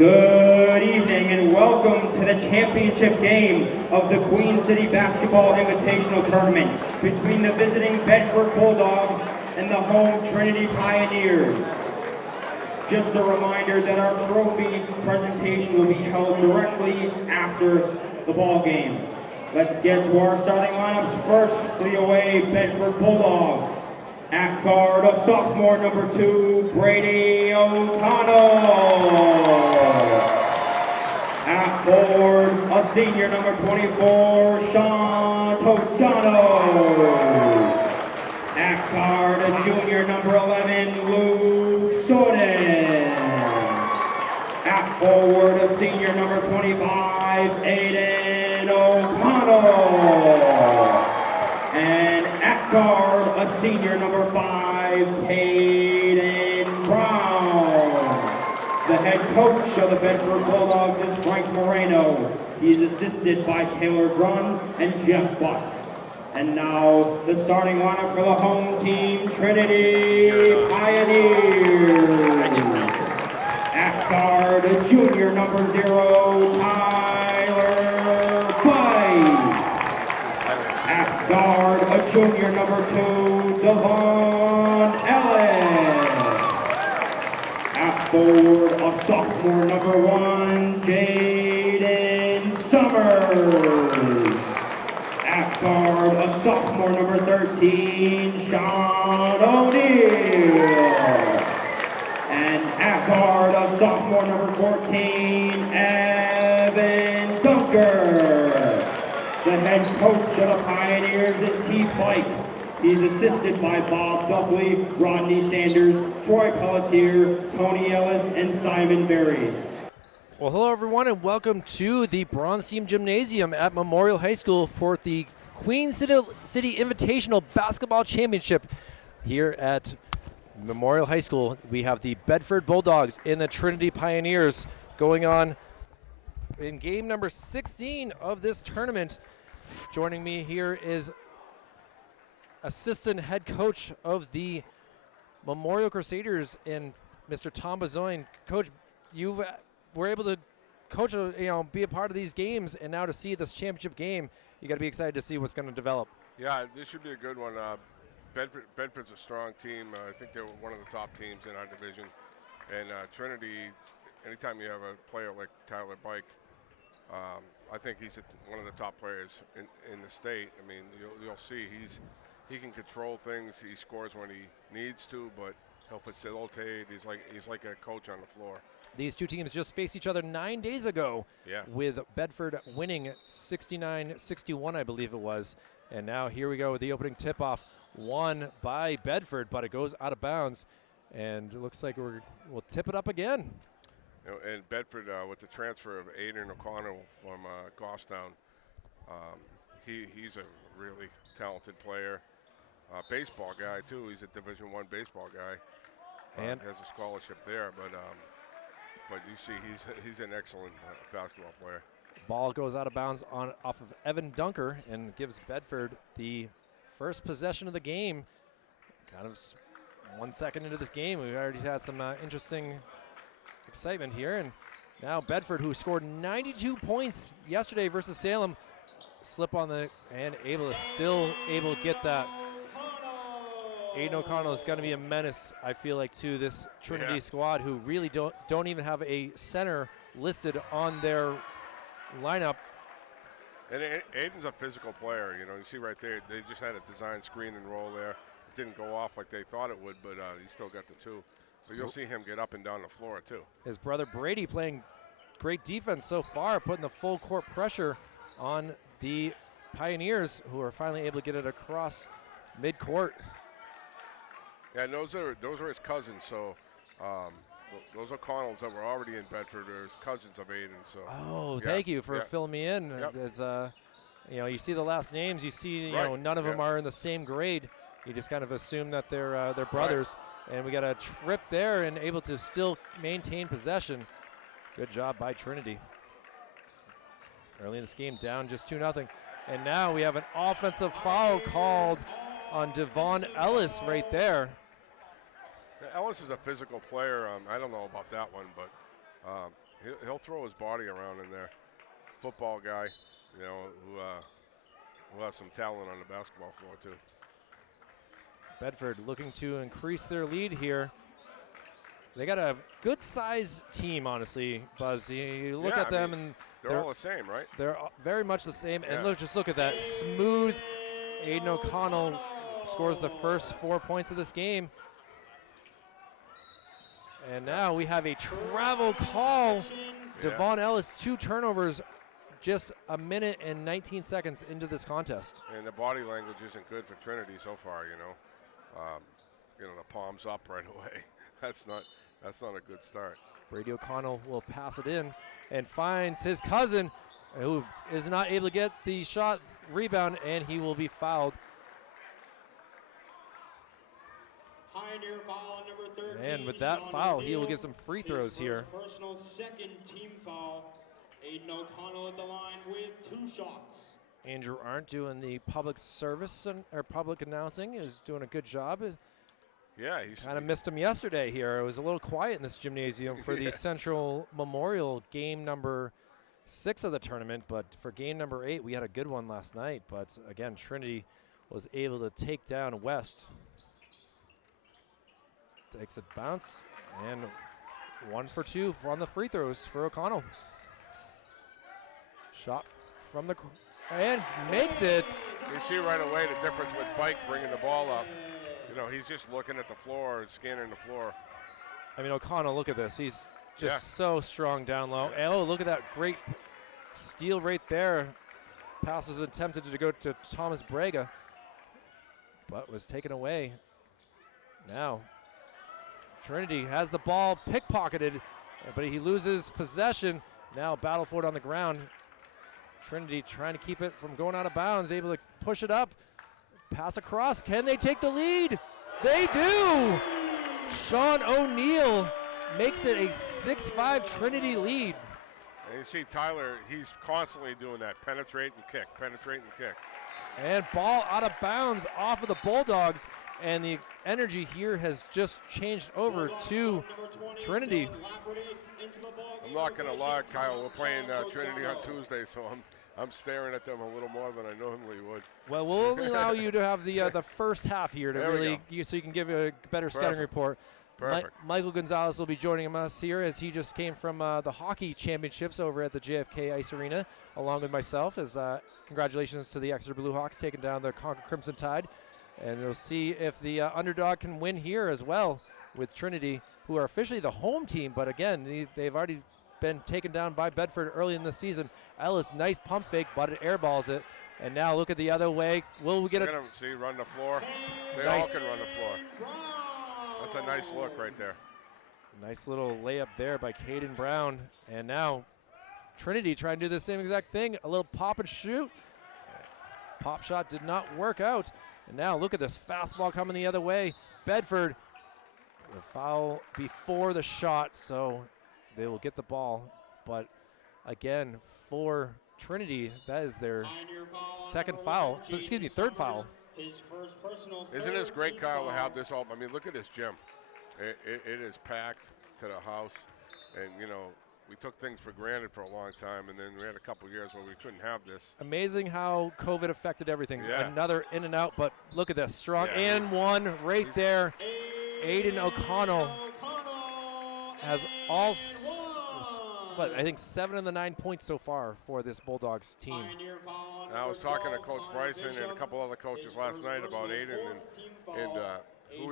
Good evening and welcome to the championship game of the Queen City Basketball Invitational Tournament between the visiting Bedford Bulldogs and the home Trinity Pioneers. Just a reminder that our trophy presentation will be held directly after the ball game. Let's get to our starting lineups first for the away Bedford Bulldogs. At guard, a sophomore, number 2, Brady O'Connell. At forward, a senior, number 24, Sean Toscano. At guard, a junior, number 11, Luke Soden. At forward, a senior, number 25, Aiden O'Connell. And at guard, a senior, number 5, Hayden Brown. The head coach of the Bedford Bulldogs is Frank Moreno. He is assisted by Taylor Grunn and Jeff Butts. And now the starting lineup for the home team, Trinity Pioneers. At guard, a junior, number 0, Tyler Bite. At guard, a junior, number 2, Devon Ellis. At forward, a sophomore, number 1, Jaden Summers. At guard, a sophomore, number 13, Sean O'Neill. And at guard, a sophomore, number 14, Evan Dunker. The head coach of the Pioneers is Keith Pike. He's assisted by Bob Duffley, Rodney Sanders, Troy Pelletier, Tony Ellis, and Simon Berry. Well, hello everyone and welcome to the Bronstein Gymnasium at Memorial High School for the Queen City Invitational Basketball Championship here at Memorial High School. We have the Bedford Bulldogs and the Trinity Pioneers going on in game number 16 of this tournament. Joining me here is assistant head coach of the Memorial Crusaders and Mr. Tom Bazoin. Coach, you were able to coach, be a part of these games, and now to see this championship game, you got to be excited to see what's going to develop. Yeah, this should be a good one. Bedford's a strong team. I think they're one of the top teams in our division. And Trinity, anytime you have a player like Tyler Bike, I think he's one of the top players in the state. I mean, you'll see he can control things. He scores when he needs to, but he'll facilitate. He's like a coach on the floor. These two teams just faced each other 9 days ago, with Bedford winning 69-61, I believe it was. And now here we go with the opening tip-off, won by Bedford, but it goes out of bounds. And it looks like we'll tip it up again. And Bedford, with the transfer of Aiden O'Connell from Goffstown, he's a really talented player. Baseball guy, too. He's a Division I baseball guy. And has a scholarship there, but you see he's an excellent basketball player. Ball goes out of bounds off of Evan Dunker and gives Bedford the first possession of the game. Kind of 1 second into this game, we've already had some interesting excitement here. And now Bedford, who scored 92 points yesterday versus Salem, slip on and still able to get that. Aiden O'Connell is going to be a menace, I feel like, to this Trinity squad, who really don't even have a center listed on their lineup. And Aiden's a physical player. You see right there, they just had a design screen and roll there. It didn't go off like they thought it would, but he still got the 2. But you'll see him get up and down the floor, too. His brother Brady playing great defense so far, putting the full court pressure on the Pioneers, who are finally able to get it across midcourt. Yeah, and those are his cousins. So those O'Connells that were already in Bedford are his cousins of Aiden. So thank you for filling me in. Yep. It's, you see the last names. You see, none of them are in the same grade. You just kind of assume that they're brothers. Right. And we got a trip there and able to still maintain possession. Good job by Trinity. Early in this game, down just 2-0. And now we have an offensive foul called on Devon Ellis right there. Ellis is a physical player. I don't know about that one, but He'll throw his body around in there. Football guy, you know, who has some talent on the basketball floor too. Bedford looking to increase their lead here. They got a good size team, honestly, Buzz. You look at them, and they're all the same, right? They're very much the same. Yeah. And just look at that smooth. Aiden O'Connell scores the first 4 points of this game. And now we have a travel call. Yeah. Devon Ellis, 2 turnovers, just a minute and 19 seconds into this contest. And the body language isn't good for Trinity so far, you know. The palms up right away. That's not a good start. Brady O'Connell will pass it in and finds his cousin, who is not able to get the shot rebound, and he will be fouled. Pioneer foul number 13. And with that Sean foul, he will O'Neal, get some free his throws here. first personal second team foul. Aiden O'Connell at the line with 2 shots. Andrew Arndt doing the public service or public announcing, is doing a good job. Yeah, he's Kind of missed him yesterday here. It was a little quiet in this gymnasium for the Central Memorial game number 6 of the tournament, but for game number 8, we had a good one last night. But again, Trinity was able to take down West. Takes a bounce, and 1 for 2 on the free throws for O'Connell. Shot from the and makes it. You see right away the difference with Bike bringing the ball up. You know, he's just looking at the floor and scanning the floor. I mean, O'Connell, look at this. He's just so strong down low. And oh, look at that great steal right there. Pass was attempted to go to Thomas Braga, but was taken away. Now, Trinity has the ball pickpocketed, but he loses possession. Now battle for it on the ground. Trinity trying to keep it from going out of bounds, able to push it up, pass across. Can they take the lead? They do! Sean O'Neal makes it a 6-5 Trinity lead. And you see Tyler, he's constantly doing that, penetrate and kick, penetrate and kick. And ball out of bounds off of the Bulldogs, and the energy here has just changed over to Trinity. I'm not going to lie, Kyle, we're playing Trinity on Tuesday, so I'm staring at them a little more than I normally would. Well, we'll allow you to have the first half here to so you can give a better scouting report. Perfect. Michael Gonzalez will be joining us here as he just came from the hockey championships over at the JFK Ice Arena, along with myself. As congratulations to the Exeter Blue Hawks taking down the Concord Crimson Tide, and we'll see if the underdog can win here as well with Trinity, who are officially the home team. But again, they've already been taken down by Bedford early in the season. Ellis, nice pump fake, but it airballs it. And now look at the other way. Will we get it? See, run the floor. They all can run the floor. That's a nice look right there. Nice little layup there by Caden Brown. And now Trinity trying to do the same exact thing. A little pop and shoot. Pop shot did not work out. And now look at this fastball coming the other way. Bedford, the foul before the shot, so they will get the ball. But again, for Trinity, that is their third foul. Isn't this great, Kyle, to have this all? I mean, look at this gym. It is packed to the house. And, you know, we took things for granted for a long time, and then we had a couple years where we couldn't have this. Amazing how COVID affected everything. Yeah. Another in and out, but look at this. Strong and one right there. Aiden O'Connell has I think 7 of the 9 points so far for this Bulldogs team. I was talking to Coach Bryson and a couple other coaches last night about Aiden and who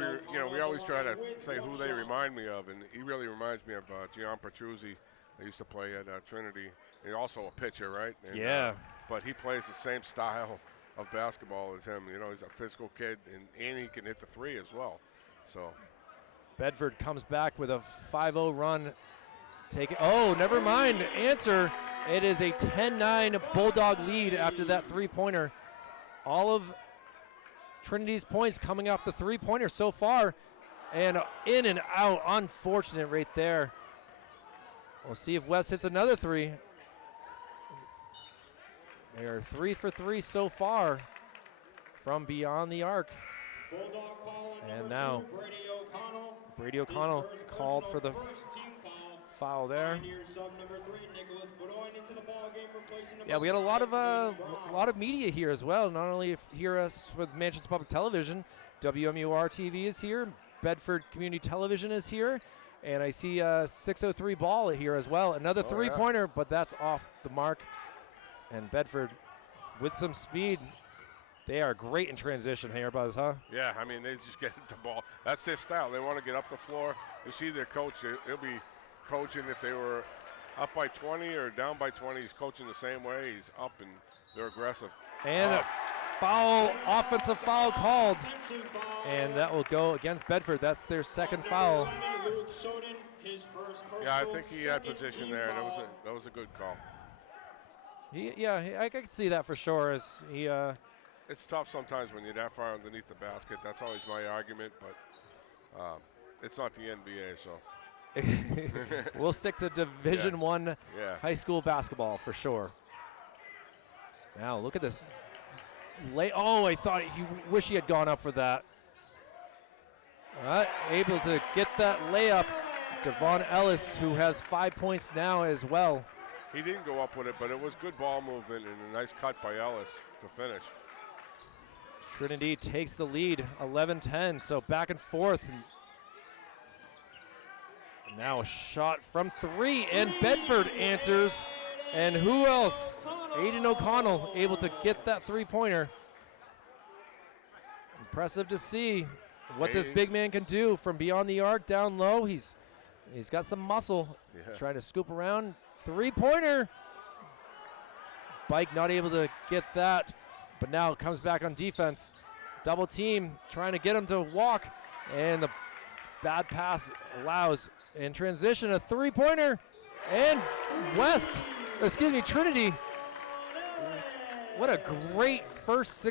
we always try to say who they remind me of, and he really reminds me of Gian Petruzzi. They used to play at Trinity. And also a pitcher, right? And, but he plays the same style of basketball as him. You know, he's a physical kid, and he can hit the 3 as well. So Bedford comes back with a 5-0 run. Never mind. Answer. It is a 10-9 Bulldog lead after that three-pointer. All of Trinity's points coming off the three-pointer so far. And in and out. Unfortunate right there. We'll see if West hits another 3. They are 3 for 3 so far from beyond the arc. And now Brady O'Connell called for the foul there. Pioneer sub number 3, Nicholas Bedoin into the ball game, replacing Yeah, we had a lot of media here as well. Not only hear us with Manchester Public Television, WMUR TV is here, Bedford Community Television is here, and I see 603 ball here as well. Another three-pointer, but that's off the mark. And Bedford with some speed. They are great in transition here, Buzz, huh? Yeah, I mean, they just get the ball. That's their style. They want to get up the floor. You see their coach, he'll be coaching if they were up by 20 or down by 20. He's coaching the same way. He's up, and they're aggressive. And a foul, offensive foul called. And that will go against Bedford. That's their second foul. Yeah, I think he had position there. That was a good call. I could see that for sure. As he, it's tough sometimes when you're that far underneath the basket. That's always my argument, but it's not the NBA, so. We'll stick to Division I high school basketball for sure. Now look at this. I thought he wish he had gone up for that. Able to get that layup. Devon Ellis, who has 5 points now as well. He didn't go up with it, but it was good ball movement and a nice cut by Ellis to finish. Trinity takes the lead, 11-10, so back and forth. And now a shot from 3, and Bedford answers. And who else? Aiden O'Connell able to get that three-pointer. Impressive to see what this big man can do from beyond the arc down low. He's got some muscle. Trying to scoop around. Three-pointer. Bike not able to get that, but now comes back on defense. Double team trying to get him to walk, and the bad pass allows in transition a three-pointer, and Trinity. What a great first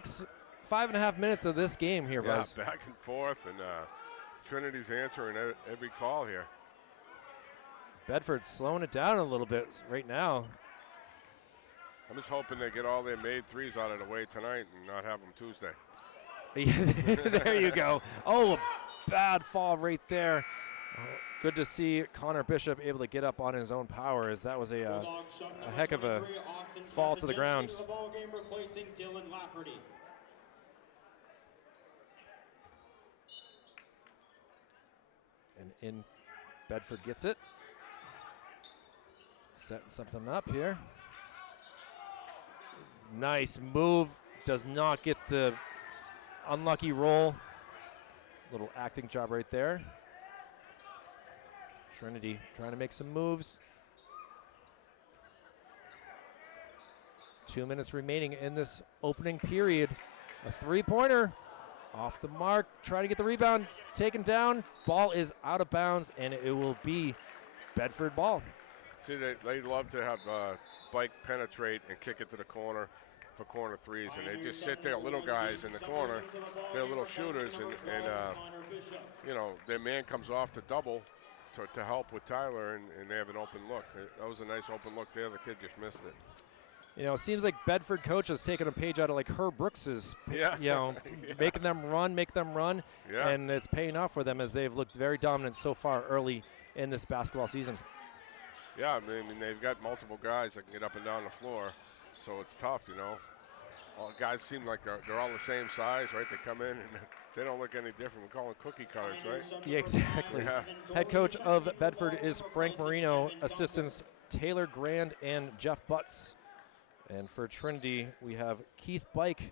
5.5 minutes of this game here, Buzz. Yeah, back and forth, and Trinity's answering every call here. Bedford slowing it down a little bit right now. I'm just hoping they get all their made threes out of the way tonight and not have them Tuesday. There you go. Oh, a bad fall right there. Good to see Connor Bishop able to get up on his own power, as that was a heck of a fall to the ground. And in Bedford gets it. Setting something up here. Nice move. Does not get the unlucky roll. Little acting job right there. Trinity trying to make some moves. 2 minutes remaining in this opening period. A three-pointer off the mark. Trying to get the rebound. Taken down. Ball is out of bounds, and it will be Bedford ball. See, they love to have Bike penetrate and kick it to the corner for corner threes, and they just sit there, little guys in the corner. They're little shooters, and their man comes off to double to help with Tyler, and they have an open look. That was a nice open look there. The kid just missed it. It seems like Bedford coach has taken a page out of like Herb Brooks's, making them run, and it's paying off for them as they've looked very dominant so far early in this basketball season. Yeah, I mean, they've got multiple guys that can get up and down the floor, so it's tough, All guys seem like they're all the same size, right? They come in and they don't look any different. We call them cookie cutters, right? Yeah, exactly. Yeah. Head coach of Bedford is Frank Marino. Assistants Taylor Grand and Jeff Butts. And for Trinity, we have Keith Bike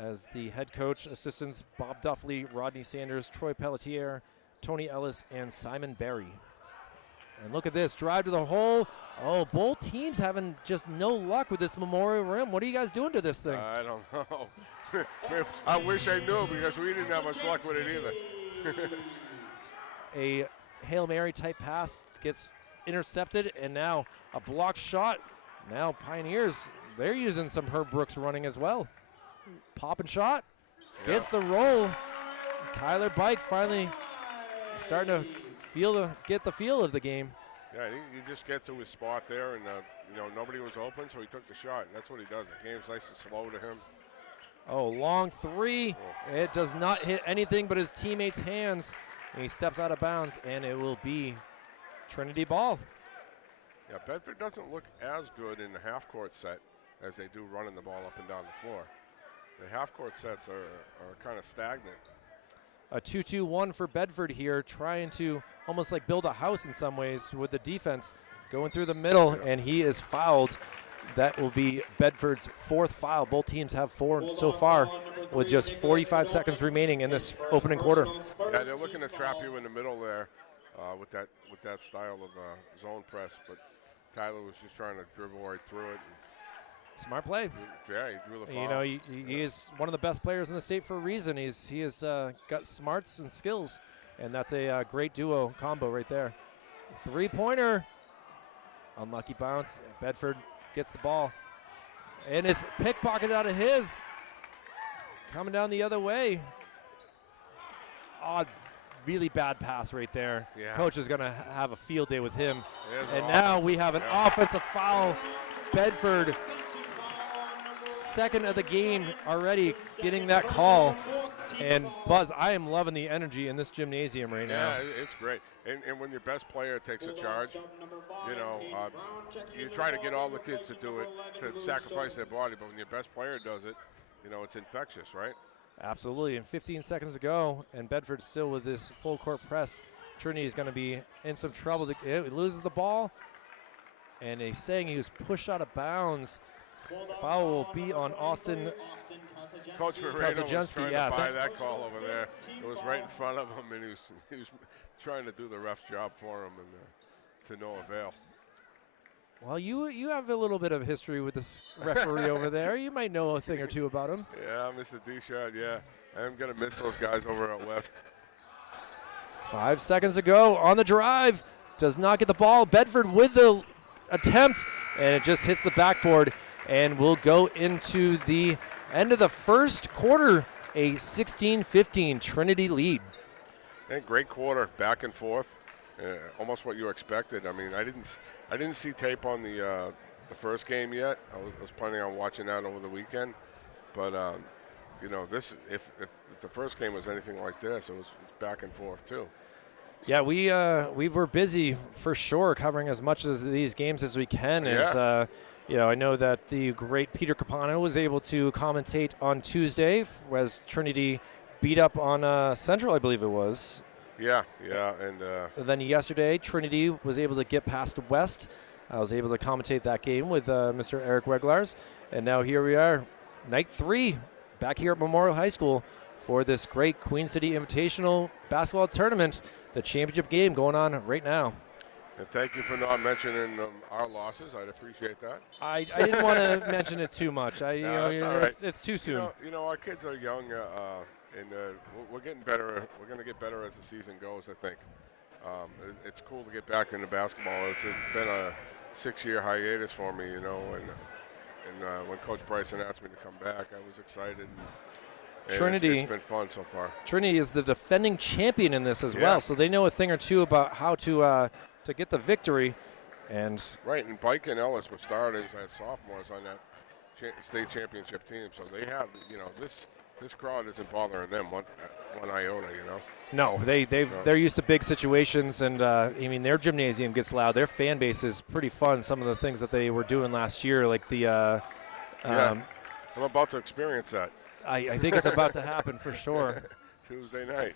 as the head coach. Assistants Bob Duffley, Rodney Sanders, Troy Pelletier, Tony Ellis, and Simon Berry. And look at this, drive to the hole. Oh, both teams having just no luck with this Memorial Rim. What are you guys doing to this thing? I don't know. I wish I knew, because we didn't have much luck with it either. A Hail Mary type pass gets intercepted, and now a blocked shot. Now Pioneers, they're using some Herb Brooks running as well. Pop and shot, gets the roll. Tyler Bike finally starting to get the feel of the game. Yeah, he just get to his spot there, and nobody was open, so he took the shot, and that's what he does. The game's nice and slow to him. Oh, long three. It does not hit anything but his teammates' hands. And he steps out of bounds, and it will be Trinity ball. Yeah, Bedford doesn't look as good in the half-court set as they do running the ball up and down the floor. The half-court sets are kind of stagnant. A 2-2-1 for Bedford here, trying to almost like build a house in some ways with the defense going through the middle, and he is fouled. That will be Bedford's 4th foul. Both teams have 4 so far with just 45 seconds remaining in this opening quarter. Yeah, they're looking to trap you in the middle there with that style of zone press, but Tyler was just trying to dribble right through it. Smart play. Yeah, he drew the foul. You know, he is one of the best players in the state for a reason. He has got smarts and skills, and that's a great duo combo right there. 3-pointer. Unlucky bounce. Bedford gets the ball, and it's pickpocketed out of his. Coming down the other way. Odd, really bad pass right there. Yeah. Coach is going to have a field day with him. There's And now we have an offensive foul. Bedford, second of the game already, getting that call. And Buzz, I am loving the energy in this gymnasium right now. Yeah, it's great. And when your best player takes a charge, you know, you try to get all the kids to do it, to sacrifice their body, but when your best player does it, you know, it's infectious, right? Absolutely. And 15 seconds to go, and Bedford still with this full court press. Trinity is going to be in some trouble. He loses the ball, and he's saying he was pushed out of bounds. Foul will be on Austin. Coach Moreno was trying yeah, to buy that call over there. It was right in front of him, and he was trying to do the ref's job for him, and to no avail. Well, you have a little bit of history with this referee over there. You might know a thing or two about him. Yeah, Mr. D-Shot, yeah. I'm going to miss those guys over at West. 5 seconds to go on the drive. Does not get the ball. Bedford with the attempt, and it just hits the backboard, and we'll go into the end of the first quarter, a 16-15 Trinity lead. And great quarter, back and forth. Almost what you expected. I mean, I didn't see tape on the first game yet. I was planning on watching that over the weekend, but you know, this if the first game was anything like this, it's back and forth too. Yeah, we were busy for sure, covering as much of these games as we can. Yeah. You know, I know that the great Peter Capano was able to commentate on Tuesday as Trinity beat up on Central, I believe it was. Yeah, and then yesterday, Trinity was able to get past West. I was able to commentate that game with Mr. Eric Weglars. And now here we are, night 3, back here at Memorial High School for this great Queen City Invitational basketball tournament, the championship game going on right now. And thank you for not mentioning our losses. I'd appreciate that. I didn't want to mention it too much. That's all right. It's too soon. You know, our kids are young, and we're getting better. We're going to get better as the season goes, I think. It's cool to get back into basketball. It's been a 6-year hiatus for me, you know, and when Coach Bryson asked me to come back, I was excited. And Trinity, it's been fun so far. Trinity is the defending champion in this as Yeah. well, so they know a thing or two about how to get the victory. And Right, and Pike and Ellis were starters as sophomores on that state championship team, so they have, you know, this crowd isn't bothering them one iota, you know. no, they're used to big situations, and I mean their gymnasium gets loud. Their fan base is pretty fun. Some of the things that they were doing last year, like the Yeah, I'm about to experience that. I think it's about to happen for sure. Tuesday night.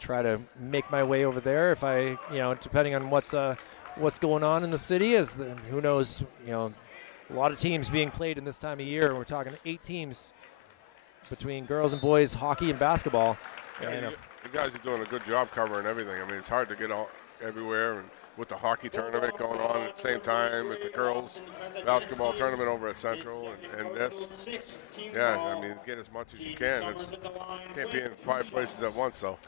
Try to make my way over there if I, you know, depending on what's going on in the city, who knows, you know, a lot of teams being played in this time of year. We're talking 8 teams between girls and boys hockey and basketball. Yeah, And you guys are doing a good job covering everything. I mean, it's hard to get everywhere, and with the hockey tournament going on at the same time, with the girls basketball tournament over at Central, and this. Yeah, I mean, get as much as you can. Can't be in 5 places at once, though.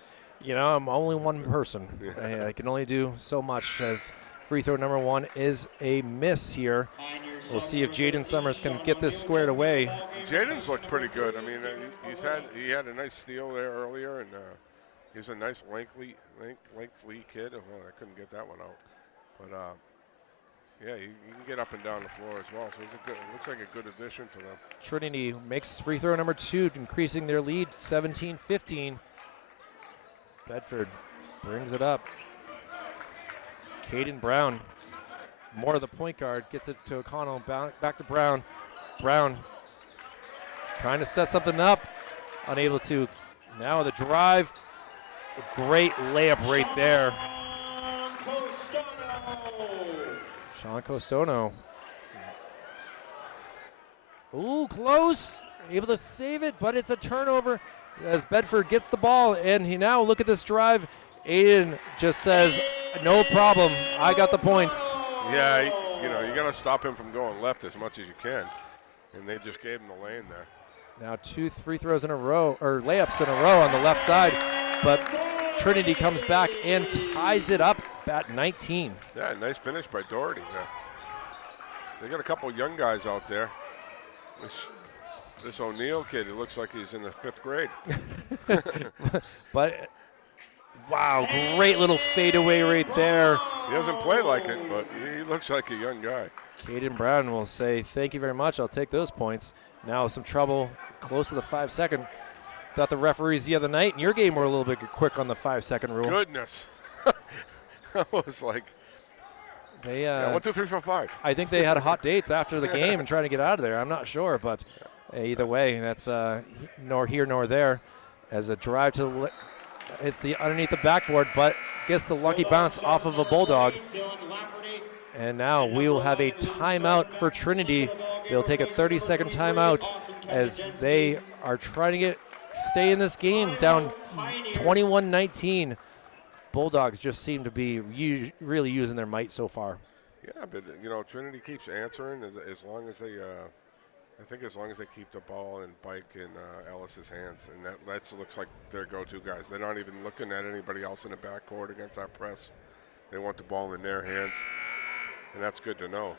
you know, I'm only one person. I can only do so much, as free throw number 1 is a miss here. We'll see if Jaden Summers can get this squared away. Jaden's looked pretty good. I mean, he had a nice steal there earlier, and he's a nice lengthy kid. Well, I couldn't get that one out, but yeah, he can get up and down the floor as well. So looks like a good addition for them. Trinity makes free throw number 2, increasing their lead 17-15. Bedford brings it up. Caden Brown, more of the point guard, gets it to O'Connell, back to Brown. Brown trying to set something up, unable to. Now the drive, a great layup right there. Sean Costono. Ooh, close. Able to save it, but it's a turnover as Bedford gets the ball. And he now, look at this drive. Aiden just says, no problem. I got the points. Yeah, you know, you got to stop him from going left as much as you can. And they just gave him the lane there. Now 2 free throws in a row, or layups in a row on the left side. But Trinity comes back and ties it up at 19. Yeah, nice finish by Doherty. Yeah. They got a couple young guys out there. This O'Neill kid, it looks like he's in the 5th grade. But, wow, great little fadeaway right there. He doesn't play like it, but he looks like a young guy. Caden Brown will say, thank you very much, I'll take those points. Now some trouble close to the 5-second. Thought the referees the other night in your game were a little bit quick on the 5-second rule. Goodness. I was like, they, yeah, 1, 2, 3, 4, 5. I think they had hot dates after the game and trying to get out of there. I'm not sure, but either way, that's nor here nor there. As a drive to it's the underneath the backboard, but gets the lucky bounce off of a Bulldog. And now we will have a timeout for Trinity. They'll take a 30-second timeout as they are trying to stay in this game down 21-19. Bulldogs just seem to be really using their might so far. Yeah, but you know, Trinity keeps answering as long as they, I think as long as they keep the ball in Bike and Ellis's hands, and that looks like their go-to guys. They're not even looking at anybody else in the backcourt against our press. They want the ball in their hands, and that's good to know.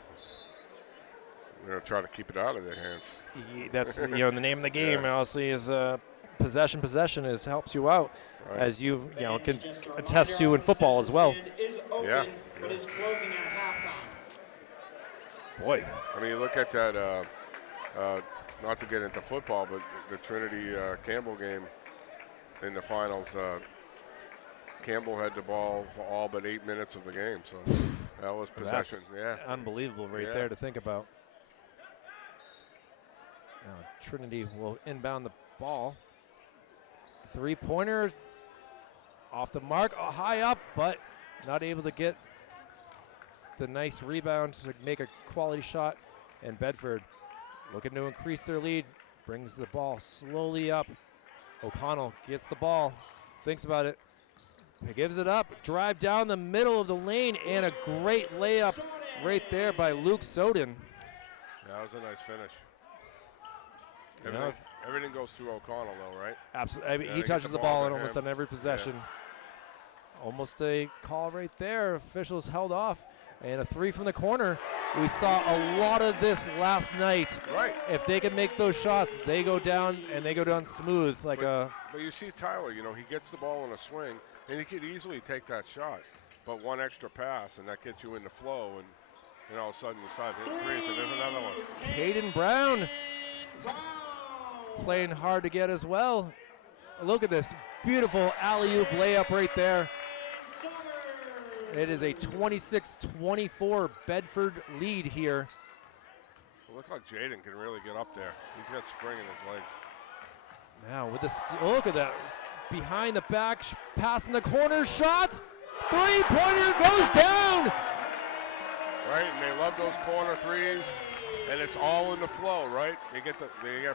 We're gonna try to keep it out of their hands. That's the name of the game. Yeah. Obviously, is possession. Possession helps you out, Right. as you can attest to in football as well. Yeah. Boy, I mean, you look at that. Not to get into football, but the Trinity Campbell game in the finals. Campbell had the ball for all but 8 minutes of the game, so that was possession. that's unbelievable right there to think about. Now, Trinity will inbound the ball. 3-pointer off the mark, high up, but not able to get the nice rebound to make a quality shot. And Bedford looking to increase their lead, brings the ball slowly up. O'Connell gets the ball, thinks about it, he gives it up, drive down the middle of the lane, and a great layup right there by Luke Soden. Yeah, that was a nice finish. You know, Everything goes through O'Connell, though, right? absolutely. I mean, Yeah, he they get touches the the ball ball to in almost him. on every possession. Almost a call right there. Officials held off. And a 3 from the corner. We saw a lot of this last night. Right. If they can make those shots, they go down, and they go down smooth like a. But you see Tyler, he gets the ball in a swing, and he could easily take that shot. But one extra pass, and that gets you in the flow, and all of a sudden you start hitting threes, and there's another one. Caden Brown playing hard to get as well. Look at this beautiful alley-oop layup right there. It is a 26-24 Bedford lead here. Look like Jaden can really get up there. He's got spring in his legs. Now with this, look at that. Behind the back, pass in the corner, shot. 3-pointer goes down. Right, and they love those corner threes, and it's all in the flow, right? They get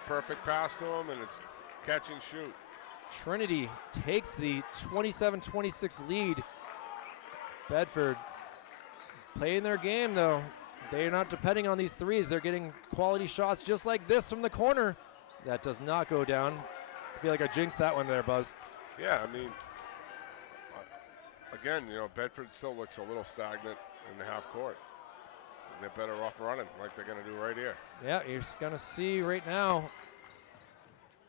perfect pass to them, and it's catch and shoot. Trinity takes the 27-26 lead. Bedford playing their game, though. They're not depending on these threes. They're getting quality shots just like this from the corner. That does not go down. I feel like I jinxed that one there, Buzz. Yeah, I mean, again, Bedford still looks a little stagnant in the half court. They're better off running like they're going to do right here. Yeah, you're going to see right now.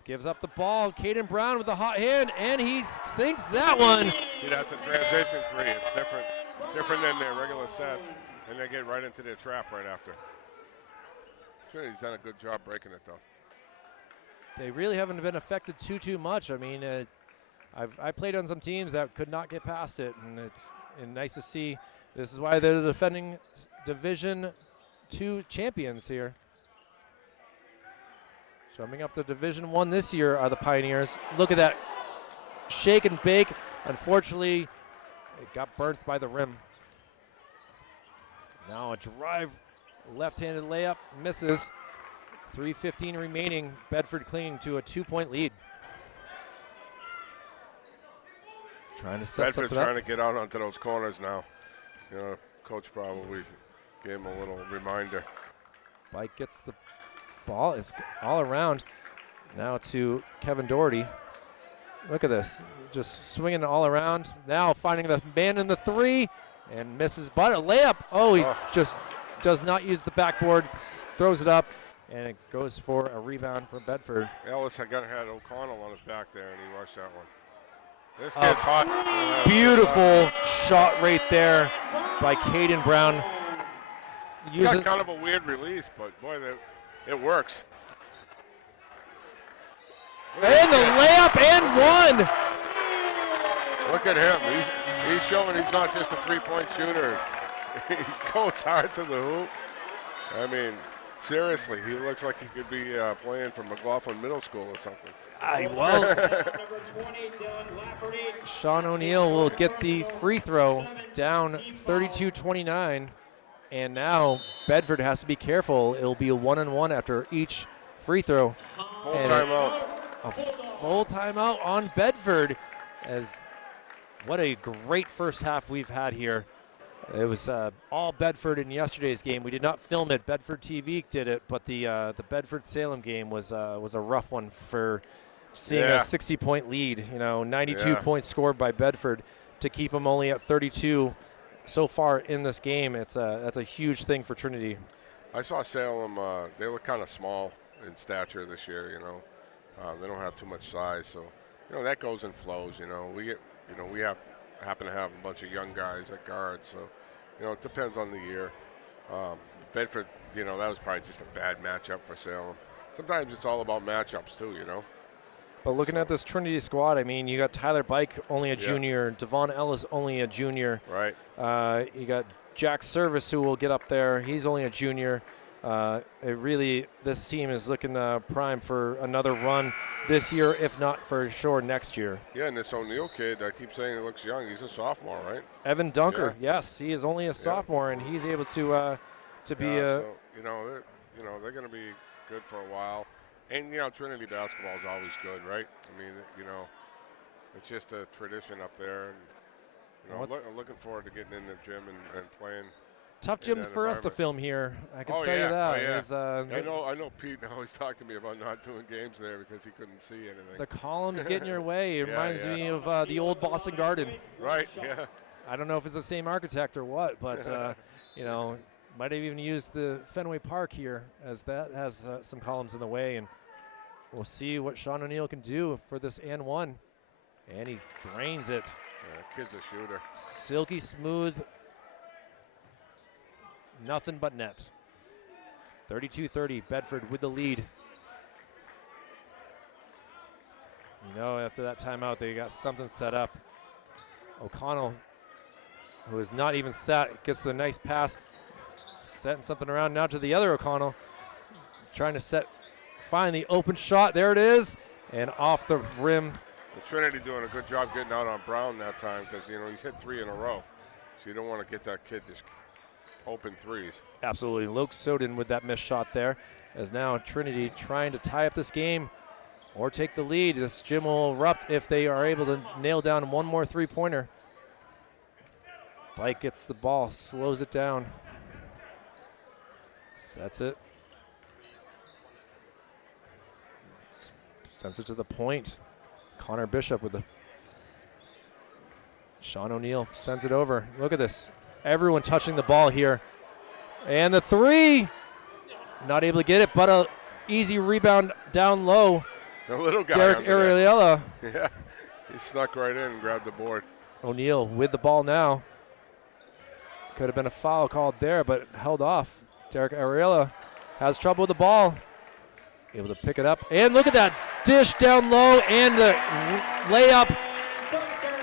Gives up the ball. Caden Brown with a hot hand, and he sinks that one. See, that's a transition three. It's different than their regular sets, and they get right into their trap right after. Trinity's done a good job breaking it, though. They really haven't been affected too much. I mean, I played on some teams that could not get past it, and it's nice to see This is why they're the defending Division II champions here. Jumping up to Division I this year are the Pioneers. Look at that shake and bake. Unfortunately, it got burnt by the rim. Now a drive, left-handed layup, misses. 3:15 remaining. Bedford clinging to a 2-point lead. Trying to set Bedford's something up. trying to get out onto those corners now. You know, coach probably gave him a little reminder. Bike gets the ball. It's all around. Now to Kevin Doherty. Look at this. Just swinging it all around. Now finding the man in the three and misses. But a layup. Oh, he just does not use the backboard. Throws it up. And it goes for a rebound for Bedford. Ellis had O'Connell on his back there, and he rushed that one. This kid's hot. Beautiful shot right there by Caden Brown. It's got kind of a weird release, but boy, it works. And the layup and one. Look at him. He's showing he's not just a three-point shooter. He goes hard to the hoop. I mean, seriously, he looks like he could be playing for McLaughlin Middle School or something. Sean O'Neill will get the free throw, down 32-29. And now Bedford has to be careful. It'll be a 1-on-1 after each free throw. Full timeout. A full timeout on Bedford. As what a great first half we've had here. It was all Bedford in yesterday's game. We did not film it. Bedford TV did it, but the Bedford-Salem game was a rough one for seeing a 60-point lead. 92 points scored by Bedford to keep them only at 32 so far in this game. That's a huge thing for Trinity. I saw Salem. They look kind of small in stature this year. They don't have too much size, so that goes in flows. We happen to have a bunch of young guys at guard, so it depends on the year. Bedford, that was probably just a bad matchup for Salem. Sometimes it's all about matchups too, But looking at this Trinity squad, I mean, you got Tyler Bike, only a junior, Devon Ellis, only a junior. Right. You got Jack Service, who will get up there. He's only a junior. This team is looking prime for another run this year, if not for sure next year. Yeah, and this O'Neill kid, I keep saying he looks young. He's a sophomore, right? Evan Dunker, yes, he is only a sophomore, and he's able to be a. So, they're going to be good for a while. And, Trinity basketball is always good, right? I mean, it's just a tradition up there. And, looking forward to getting in the gym and playing. Tough gym for us to film here. I can tell you that. I know Pete always talked to me about not doing games there because he couldn't see anything. The columns get in your way. It reminds me of the old Boston Garden. Right, yeah. I don't know if it's the same architect or what, but, might have even used the Fenway Park here, as that has some columns in the way. And we'll see what Sean O'Neill can do for this and one. And he drains it. Yeah, kid's a shooter. Silky smooth. Nothing but net. 32-30, Bedford with the lead. After that timeout, they got something set up. O'Connell, who is not even set, gets the nice pass. Setting something around now to the other O'Connell. Trying to find the open shot. There it is. And off the rim. The Trinity doing a good job getting out on Brown that time because, he's hit 3 in a row. So you don't want to get that kid just open threes. Absolutely. Luke Soden with that missed shot there. As now Trinity trying to tie up this game or take the lead. This gym will erupt if they are able to nail down one more three-pointer. Bike gets the ball, slows it down. Sets it. Sends it to the point. Connor Bishop with the. Sean O'Neill sends it over. Look at this. Everyone touching the ball here. And the three. Not able to get it, but a easy rebound down low. The little guy. Derek Ariella. Yeah. He snuck right in and grabbed the board. O'Neill with the ball now. Could have been a foul called there, but held off. Derek Ariella has trouble with the ball. Able to pick it up. And look at that dish down low and the layup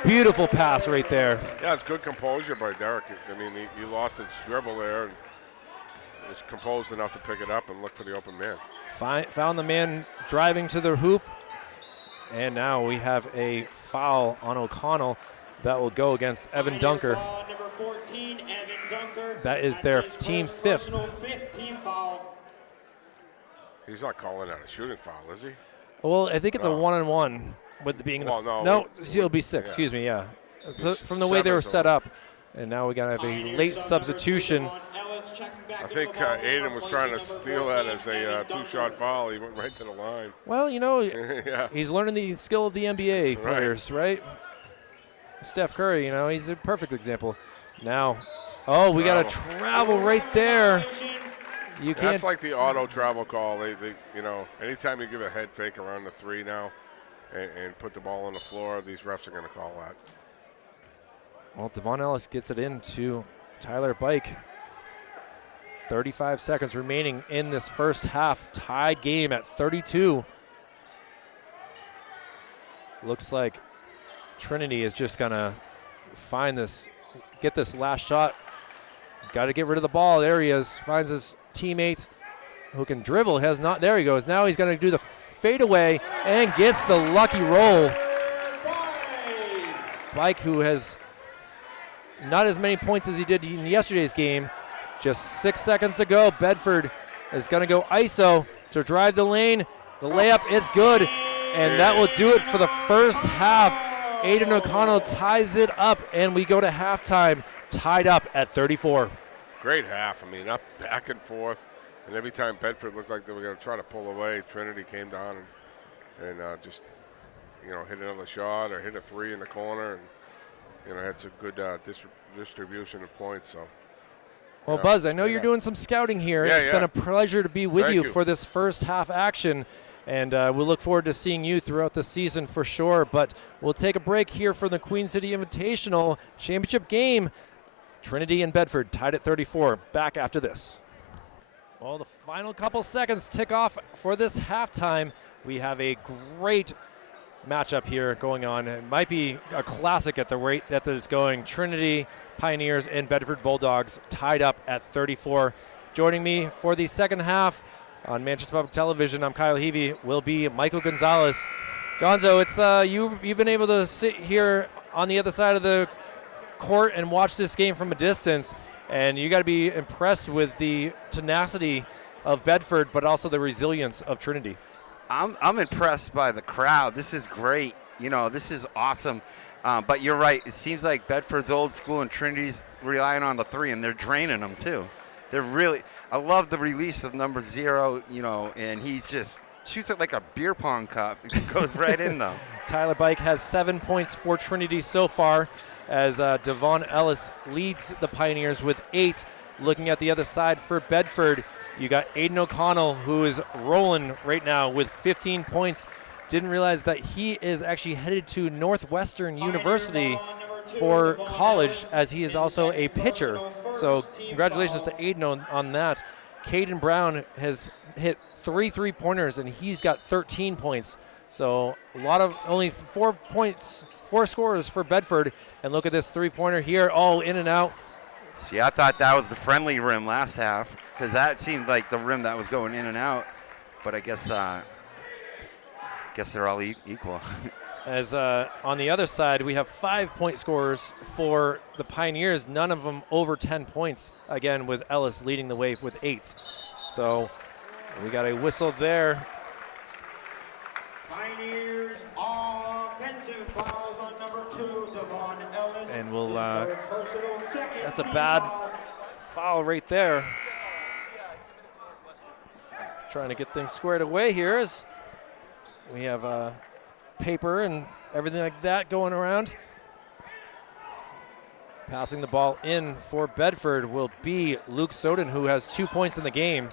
Beautiful pass right there. Yeah, it's good composure by Derek. I mean, he lost his dribble there and was composed enough to pick it up and look for the open man. Found the man driving to the hoop. And now we have a foul on O'Connell that will go against Evan Dunker. Number 14, Evan Dunker. That is their team fifth. Team foul. He's not calling that a shooting foul, is he? Well, I think it's a one-on-one with being Well, no, no, it'll be six. yeah. Excuse me. Yeah, so He's from the way they were 7 set up, and now we gotta have a late substitution. I think Aiden was trying to steal that as a two-shot foul. He went right to the line. Well, you know, Yeah. he's learning the skill of the NBA players, right? Steph Curry, you know, he's a perfect example. Now, oh, we got to travel right there. You can't. That's like the auto travel call. They, you know, anytime you give a head fake around the three now and put the ball on the floor, these refs are going to call that. Well, Devon Ellis gets it into Tyler Bike. 35 seconds remaining in this first half. Tied game at 32. Looks like Trinity is just going to find this, get this last shot. Got to get rid of the ball. There he is. Finds his teammate who can dribble. Has not. There he goes. Now he's going to do the fadeaway and gets the lucky roll. Bike, who has not as many points as he did in yesterday's game. Just 6 seconds to go. Bedford is going to go ISO to drive the lane. The layup is good, and that will do it for the first half. Aiden O'Connell ties it up, and we go to halftime tied up at 34. Great half. I mean, up, back and forth. And every time Bedford looked like they were going to try to pull away, Trinity came down and just, you know, hit another shot or hit a three in the corner. And, you know, had some good distribution of points. So. Well, Buzz, I know you're doing some scouting here. It's been a pleasure to be with you for this first half action. And we'll look forward to seeing you throughout the season for sure. But we'll take a break here for the Queen City Invitational Championship game. Trinity and Bedford tied at 34. Back after this. Well, the final couple seconds tick off for this halftime. We have a great matchup here going on. It might be a classic at the rate that it's going. Trinity Pioneers and Bedford Bulldogs tied up at 34. Joining me for the second half on Manchester Public Television, I'm Kyle Heavey, will be Michael Gonzalez. Gonzo, it's you've been able to sit here on the other side of the court and watch this game from a distance, and you got to be impressed with the tenacity of Bedford, but also the resilience of Trinity. I'm impressed by the crowd. This is great. You know, this is awesome. But you're right. It seems like Bedford's old school and Trinity's relying on the three, and they're draining them too. They're really. I love the release of number 0. You know, and he just shoots it like a beer pong cup. It goes right in though. Tyler Bike has 7 points for Trinity so far, as Devon Ellis leads the Pioneers with 8. Looking at the other side for Bedford, you got Aiden O'Connell, who is rolling right now with 15 points. Didn't realize that he is actually headed to Northwestern University for college, as he is also a pitcher. So congratulations to Aiden on that. Caden Brown has hit 3 3-pointers, and he's got 13 points. So a lot of only 4 points, 4 scorers for Bedford. And look at this 3-pointer here. Oh, in and out. See, I thought that was the friendly rim last half, because that seemed like the rim that was going in and out. But I guess they're all equal. As on the other side, we have 5-point scorers for the Pioneers, none of them over 10 points, again, with Ellis leading the way with 8. So we got a whistle there. Pioneers offensive fouls on number 2, Devon Ellis. And we'll, that's a bad foul right there. Trying to get things squared away here as we have paper and everything like that going around. Passing the ball in for Bedford will be Luke Soden, who has 2 points in the game.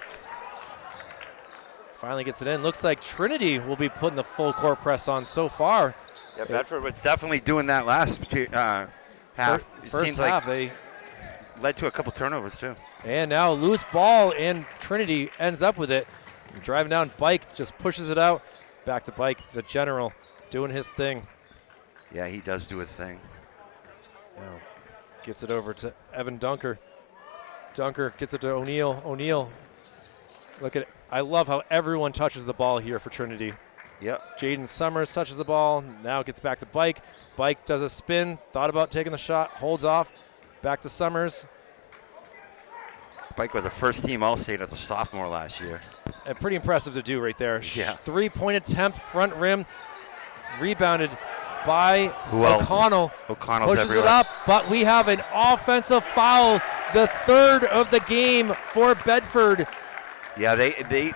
Finally gets it in. Looks like Trinity will be putting the full court press on so far. Yeah, Bedford was definitely doing that last half. First half, they led to a couple turnovers too. And now loose ball, and Trinity ends up with it. Driving down, Bike just pushes it out. Back to Bike, the general, doing his thing. Yeah, he does do his thing. Now gets it over to Evan Dunker. Dunker gets it to O'Neal. O'Neal, look at it. I love how everyone touches the ball here for Trinity. Yep. Jaden Summers touches the ball. Now gets back to Bike. Bike does a spin. Thought about taking the shot. Holds off. Back to Summers. Bike was a first-team All-State as a sophomore last year. And pretty impressive to do right there. Yeah. Three-point attempt, front rim. Rebounded by Who else? O'Connell. O'Connell's Pushes everywhere. it up, but we have an offensive foul. The third of the game for Bedford. Yeah,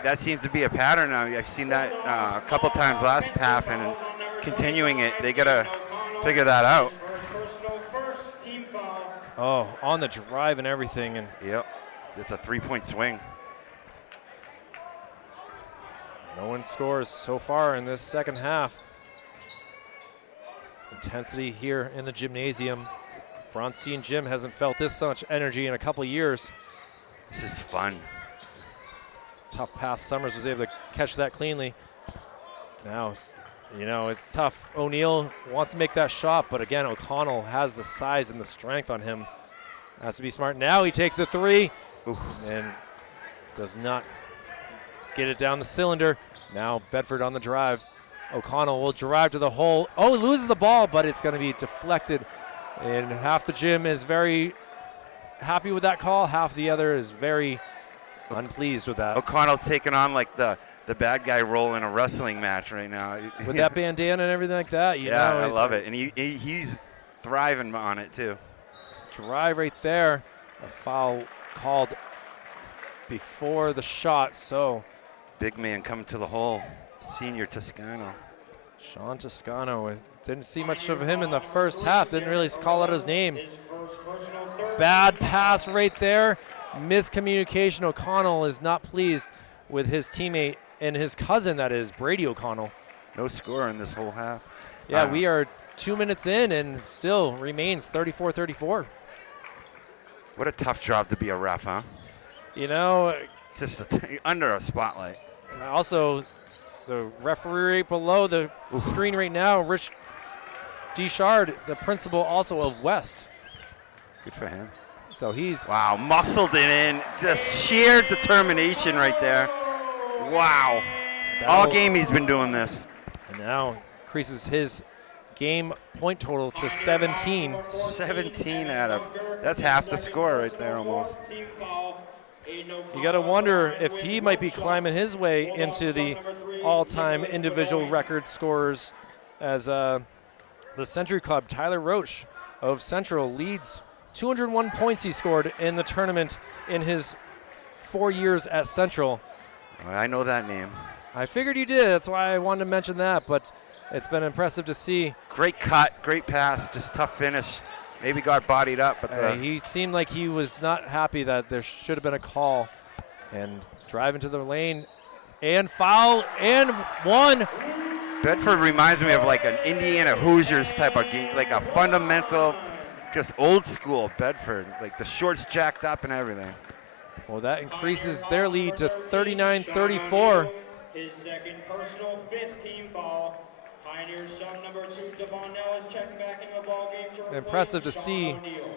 that seems to be a pattern now. I've seen that a couple times last half, and continuing it, they gotta figure that out. Oh, on the drive and everything. And Yep, it's a 3-point swing. no one scores so far in this second half. Intensity here in the gymnasium. Bronstein Gym hasn't felt this much energy in a couple years. This is fun. Tough pass. Summers was able to catch that cleanly. Now, you know, it's tough. O'Neal wants to make that shot, but again, O'Connell has the size and the strength on him. Has to be smart. Now he takes the three. Oof. And does not get it down the cylinder. Now Bedford on the drive. O'Connell will drive to the hole. Oh, he loses the ball, but it's going to be deflected. And half the gym is very happy with that call. Half the other is very unpleased with that. O'Connell's taking on like the bad guy role in a wrestling match right now. With that bandana and everything like that, you yeah, know. I love it. And he's thriving on it too. Drive right there. A foul called before the shot, so. Big man coming to the hole. Senior Toscano. Sean Toscano, didn't see much of him in the first half. Didn't really call out his name. Bad pass right there. Miscommunication. O'Connell is not pleased with his teammate and his cousin, that is, Brady O'Connell. No score in this whole half. Yeah, we are 2 minutes in and still remains 34-34. What a tough job to be a ref, huh? You know, Just under a spotlight. also the referee right below the screen right now, Rich Deschard, the principal also of West. Good for him. So he's Wow, muscled it in. Just sheer determination right there. Wow. All game he's been doing this. And now increases his game point total to 17. 17 out of, that's half the score right there almost. You got to wonder if he might be climbing his way into the all-time individual record scorers, as the Century Club, Tyler Roach of Central, leads 201 points he scored in the tournament in his 4 years at Central. I know that name. I figured you did. That's why I wanted to mention that, but it's been impressive to see. Great cut, great pass, just tough finish. Maybe got bodied up, but He seemed like he was not happy that there should have been a call. And drive into the lane and foul and one. Bedford reminds me of like an Indiana Hoosiers type of game, like a fundamental, just old school Bedford, like the shorts jacked up and everything. Well, that increases their lead to 39-34. His second personal, 5th team foul. Pioneer sub number 2, Devon Nell is checking back into the ball game to replace Impressive to Sean see O'Neal.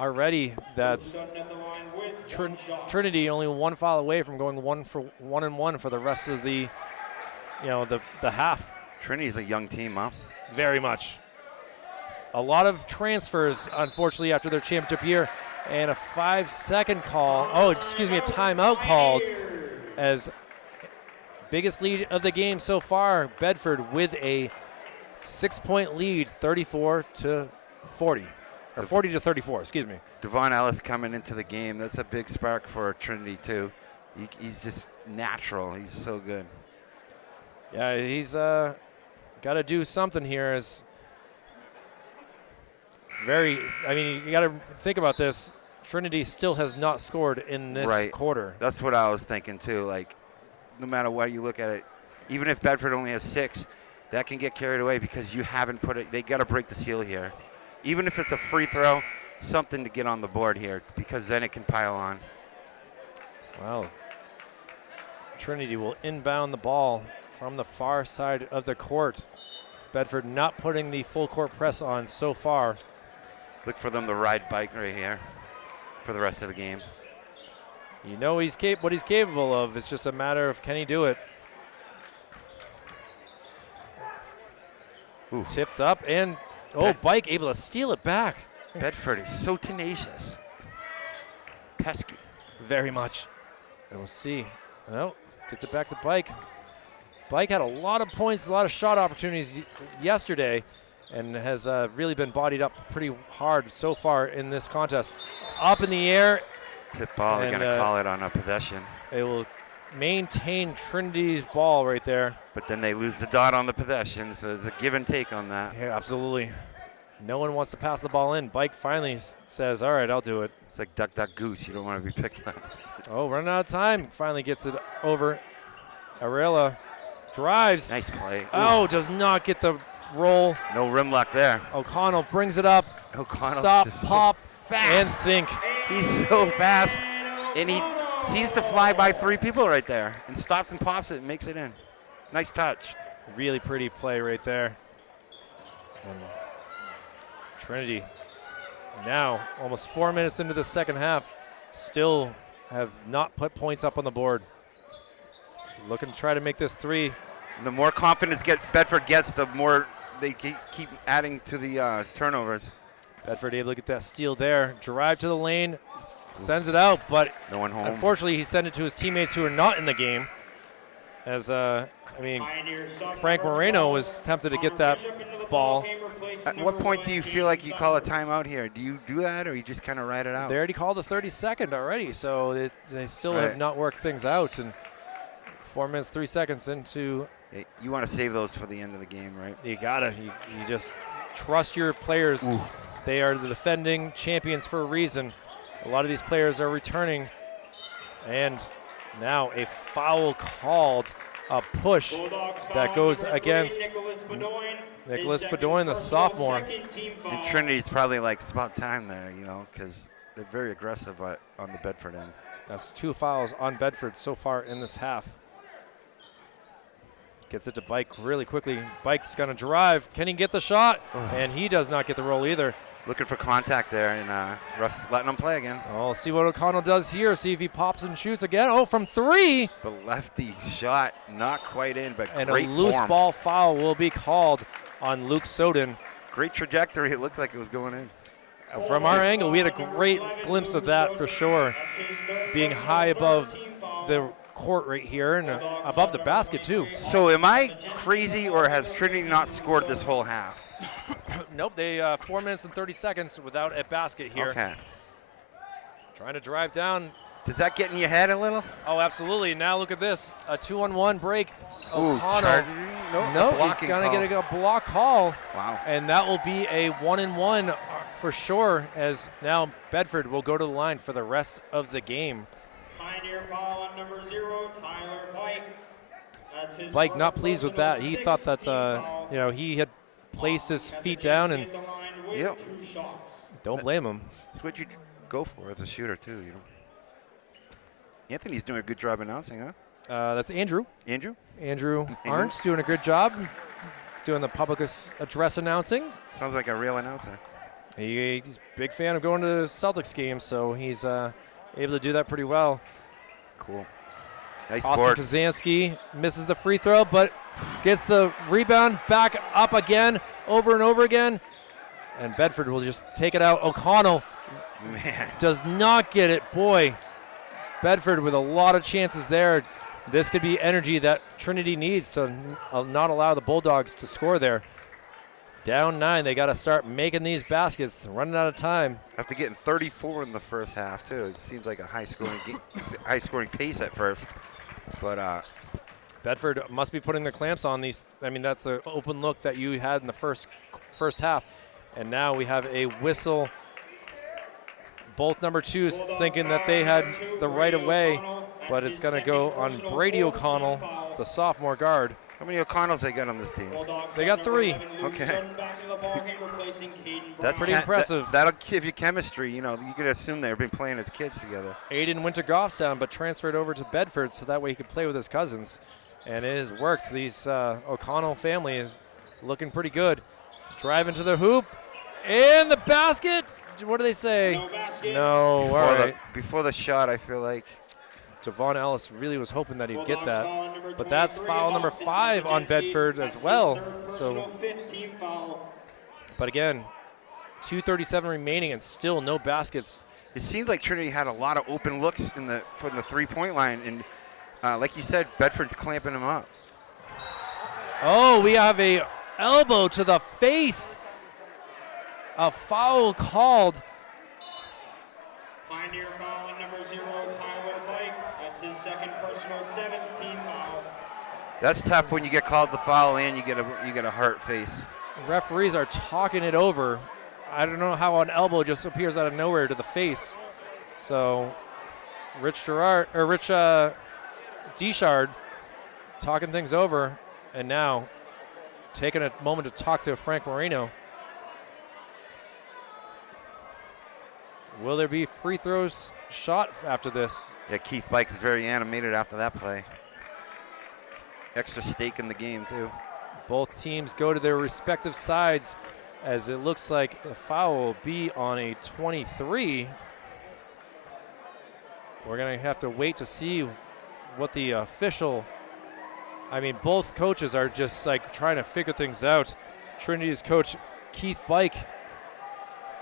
already that Sutton at the line with one shot. Trinity only one foul away from going 1-for-1 for the rest of the, the half. Trinity's a young team, huh? Very much. A lot of transfers, unfortunately, after their championship year, and a 5-second call. Oh, excuse me, a timeout called as biggest lead of the game so far. Bedford with a 6-point lead, 34-40, or 40-34. Excuse me. Devon Ellis coming into the game. That's a big spark for Trinity too. He's just natural. He's so good. Yeah, he's got to do something here. You got to think about this. Trinity still has not scored in this quarter. That's what I was thinking too. Like, no matter what you look at it, even if Bedford only has 6, that can get carried away because you haven't put it. They got to break the seal here. Even if it's a free throw, something to get on the board here, because then it can pile on. Wow. Trinity will inbound the ball from the far side of the court. Bedford not putting the full court press on so far. Look for them to ride bike right here for the rest of the game. You know what he's capable of. It's just a matter of can he do it. Ooh. Tipped up and Bike able to steal it back. Bedford is so tenacious. Pesky. Very much. And we'll see. No, gets it back to Bike. Bike had a lot of points, a lot of shot opportunities yesterday, and has really been bodied up pretty hard so far in this contest. Up in the air. Tip ball, they're going to call it on a possession. It will maintain Trinity's ball right there. But then they lose the dot on the possession, so there's a give and take on that. Yeah, absolutely. No one wants to pass the ball in. Bike finally says, all right, I'll do it. It's like duck, duck, goose. You don't want to be picked last. Oh, running out of time. Finally gets it over. Arela drives. Nice play. Oh, does not get the roll. No rim luck there. O'Connell brings it up. O'Connell Stop, pop, fast. and sink. He's so fast, and he seems to fly by 3 people right there and stops and pops it and makes it in. Nice touch. Really pretty play right there. And Trinity now almost 4 minutes into the second half, still have not put points up on the board. Looking to try to make this 3. The more confidence Bedford gets, the more they keep adding to the turnovers. Bedford able to get that steal there. Drive to the lane, sends it out, but no one home. Unfortunately he sent it to his teammates who are not in the game. As Frank Moreno was tempted to get that ball. At what point do you feel like you call a timeout here? Do you do that, or you just kind of ride it out? They already called the 32nd already, so they still have not worked things out. And 4 minutes, 3 seconds into. You want to save those for the end of the game, right? You gotta. You just trust your players. Ooh. They are the defending champions for a reason. A lot of these players are returning. And now a foul called, a push that goes against Nicholas Bedoin, the sophomore. And Trinity's probably like, it's about time there, because they're very aggressive on the Bedford end. That's 2 fouls on Bedford so far in this half. Gets it to Bike really quickly. Bike's gonna drive. Can he get the shot? And he does not get the roll either. Looking for contact there, and Russ letting him play again. Oh, see what O'Connell does here. See if he pops and shoots again. Oh, from 3. The lefty shot, not quite in, but and great a loose form. Ball foul will be called on Luke Soden. Great trajectory. It looked like it was going in. From our angle, we had a great glimpse of that for sure. Being high above the court right here and above the basket too. So am I crazy, or has Trinity not scored this whole half? Nope, they 4 minutes and 30 seconds without a basket here. Okay. Trying to drive down. Does that get in your head a little? Oh, absolutely. Now look at this, a 2-on-1 break. Ooh, O'Connell. No, he's gonna get a block call. Wow. And that will be a 1-and-1 for sure, as now Bedford will go to the line for the rest of the game. Pioneer foul on number 0, Tyler Bike. Bike not pleased with that. He thought that he had placed his feet down, and don't blame him. That's what you go for as a shooter too. Anthony's doing a good job announcing, huh? That's Andrew. Andrew Arndt's doing a good job doing the public address announcing. Sounds like a real announcer. He's a big fan of going to the Celtics games, so he's able to do that pretty well. Cool. Nice Austin board. Kazansky misses the free throw, but gets the rebound back up again, over and over again. And Bedford will just take it out. O'Connell does not get it. Boy, Bedford with a lot of chances there. This could be energy that Trinity needs to not allow the Bulldogs to score there. Down 9, they got to start making these baskets, running out of time. After getting 34 in the first half, too. It seems like a high-scoring pace at first. But Bedford must be putting the clamps on these. I mean, that's the open look that you had in the first half. And now we have a whistle. Both number 2s thinking that they had the right of way, but it's going to go on Brady O'Connell, the sophomore guard. How many O'Connells they got on this team? They got 3. Okay. That's pretty impressive. That'll give you chemistry. You could assume they've been playing as kids together. Aiden went to Goffstown, but transferred over to Bedford so that way he could play with his cousins. And it has worked. These O'Connell family is looking pretty good. Driving to the hoop, and the basket. What do they say? No basket. No, all right. Before the shot, I feel like. Javon Ellis really was hoping that he'd get Bulldogs that. foul on number But that's 23, foul number Austin 5 on Kosmaczynski. Bedford That's as his well. third So, personal, fifth team foul. but again, 2:37 remaining and still no baskets. It seemed like Trinity had a lot of open looks from the 3-point line, and like you said, Bedford's clamping them up. Oh, we have a elbow to the face. A foul called. Pioneer foul on number 0, Tyler Blake. That's his second personal, 7th team foul. That's tough when you get called the foul and you get a hurt face. Referees are talking it over. I don't know how an elbow just appears out of nowhere to the face. So, Rich Deshard talking things over, and now taking a moment to talk to Frank Moreno. Will there be free throws shot after this? Yeah, Keith Bikes is very animated after that play. Extra stake in the game, too. Both teams go to their respective sides, as it looks like the foul will be on a 23. We're going to have to wait to see what the official, both coaches are just like trying to figure things out. Trinity's coach, Keith Bike.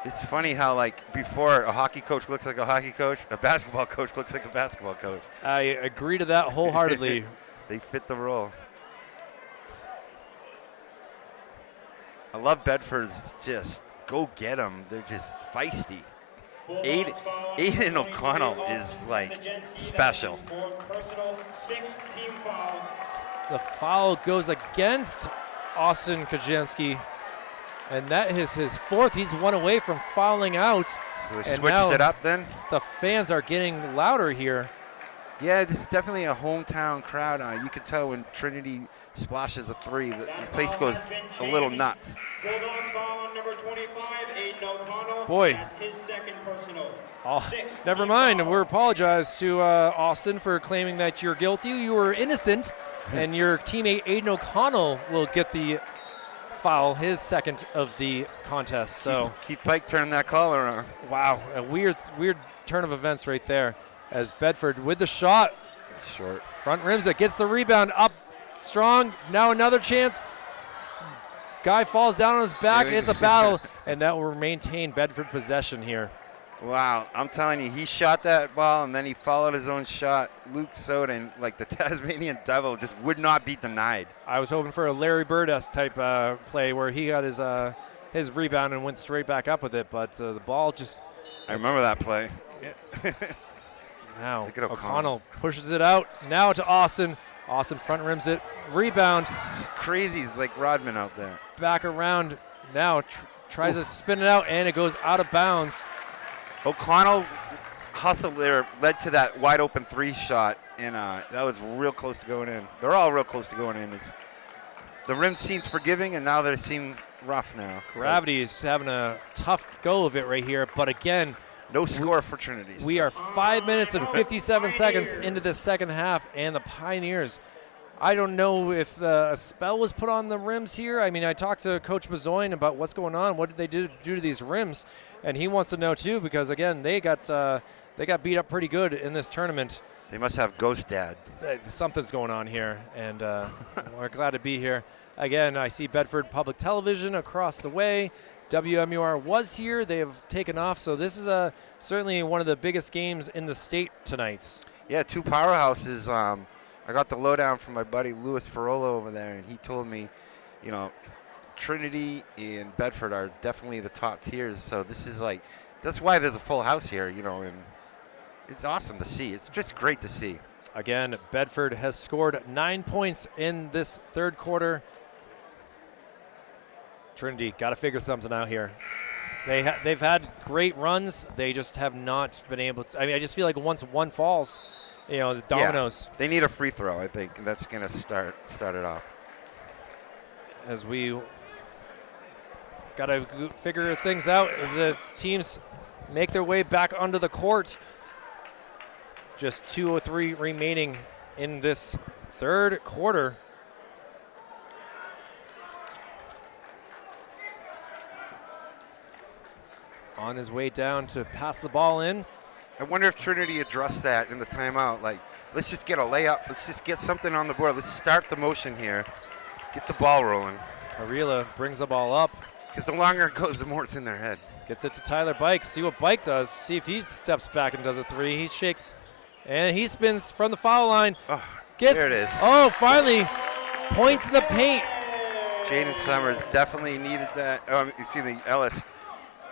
It's funny how, like, before a hockey coach looks like a hockey coach, a basketball coach looks like a basketball coach. I agree to that wholeheartedly. They fit the role. I love Bedford's just go get them. They're just feisty. Aiden O'Connell is like special. The foul goes against Austin Kosmaczynski, and that is his 4th. He's 1 away from fouling out. So they And switched now it up then? The fans are getting louder here. Yeah, this is definitely a hometown crowd. You can tell when Trinity splashes a 3, the place goes a little nuts. Bulldogs foul on number 25, Aiden O'Connell. Boy. That's his second personal. Oh, Sixth never team mind. foul. We apologize to Austin for claiming that you're guilty. You were innocent, and your teammate Aiden O'Connell will get the foul, his 2nd of the contest. So Keith Pike turned that call around. wow, a weird turn of events right there. As Bedford with the shot, Short. front rims it, gets the rebound up strong. Now another chance. Guy falls down on his back. It's a battle, and that will maintain Bedford possession here. Wow, I'm telling you, he shot that ball and then he followed his own shot. Luke Soden, like the Tasmanian Devil, just would not be denied. I was hoping for a Larry Bird-esque type play where he got his rebound and went straight back up with it, but the ball just. I remember that play. Now Look at O'Connell pushes it out. Now to Austin. Austin front rims it. Rebound. It's crazy. He's like Rodman out there. Back around. Now tries to spin it out, and it goes out of bounds. O'Connell hustle there led to that wide open 3 shot, and that was real close to going in. They're all real close to going in. The rim seems forgiving, and now they seem rough now. Gravity is having a tough go of it right here, but again, No score for Trinity. we are 5 minutes and 57 seconds into the second half, and the Pioneers, I don't know if a spell was put on the rims here. I talked to Coach Bezoin about what's going on. What did they do to these rims? And he wants to know too, because again, they got beat up pretty good in this tournament. They must have Ghost Dad. Something's going on here, and we're glad to be here. Again, I see Bedford Public Television across the way. WMUR was here. They have taken off, so this is certainly one of the biggest games in the state tonight. Yeah, 2 powerhouses. I got the lowdown from my buddy Louis Ferrolo over there, and he told me, Trinity and Bedford are definitely the top tiers. So this is that's why there's a full house here, and it's awesome to see. It's just great to see. Again, Bedford has scored 9 points in this third quarter. Trinity got to figure something out here. They've had great runs. They just have not been able to. I just feel like once one falls, the dominoes. Yeah, they need a free throw, I think, and that's going to start it off. As we got to figure things out. The teams make their way back onto the court. Just 2:03 remaining in this third quarter. on his way down to pass the ball in. I wonder if Trinity addressed that in the timeout. Like, let's just get a layup. Let's just get something on the board. Let's start the motion here. Get the ball rolling. Arila brings the ball up. Because the longer it goes, the more it's in their head. Gets it to Tyler Bike. See what Bike does. See if he steps back and does a three. He shakes, and he spins from the foul line. Oh, Gets, there it is. Oh, finally. Points in the paint. Jaden Summers definitely needed that. Ellis.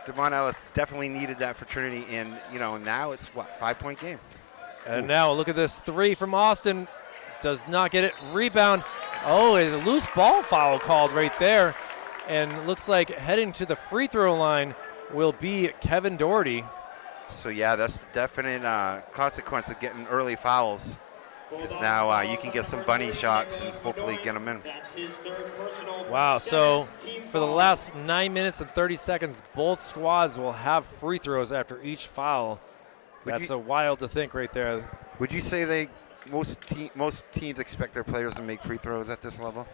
Devon Ellis definitely needed that for Trinity. And, now it's, 5-point game. And now look at this three from Austin. Does not get it. Rebound. Oh, it's a loose ball foul called right there. And it looks like heading to the free throw line will be Kevin Doherty. So, yeah, that's the definite consequence of getting early fouls. Because now you can get some bunny shots and hopefully get them in. Wow, so for the last 9 minutes and 30 seconds, both squads will have free throws after each foul. That's a wild to think right there. Would you say most teams expect their players to make free throws at this level?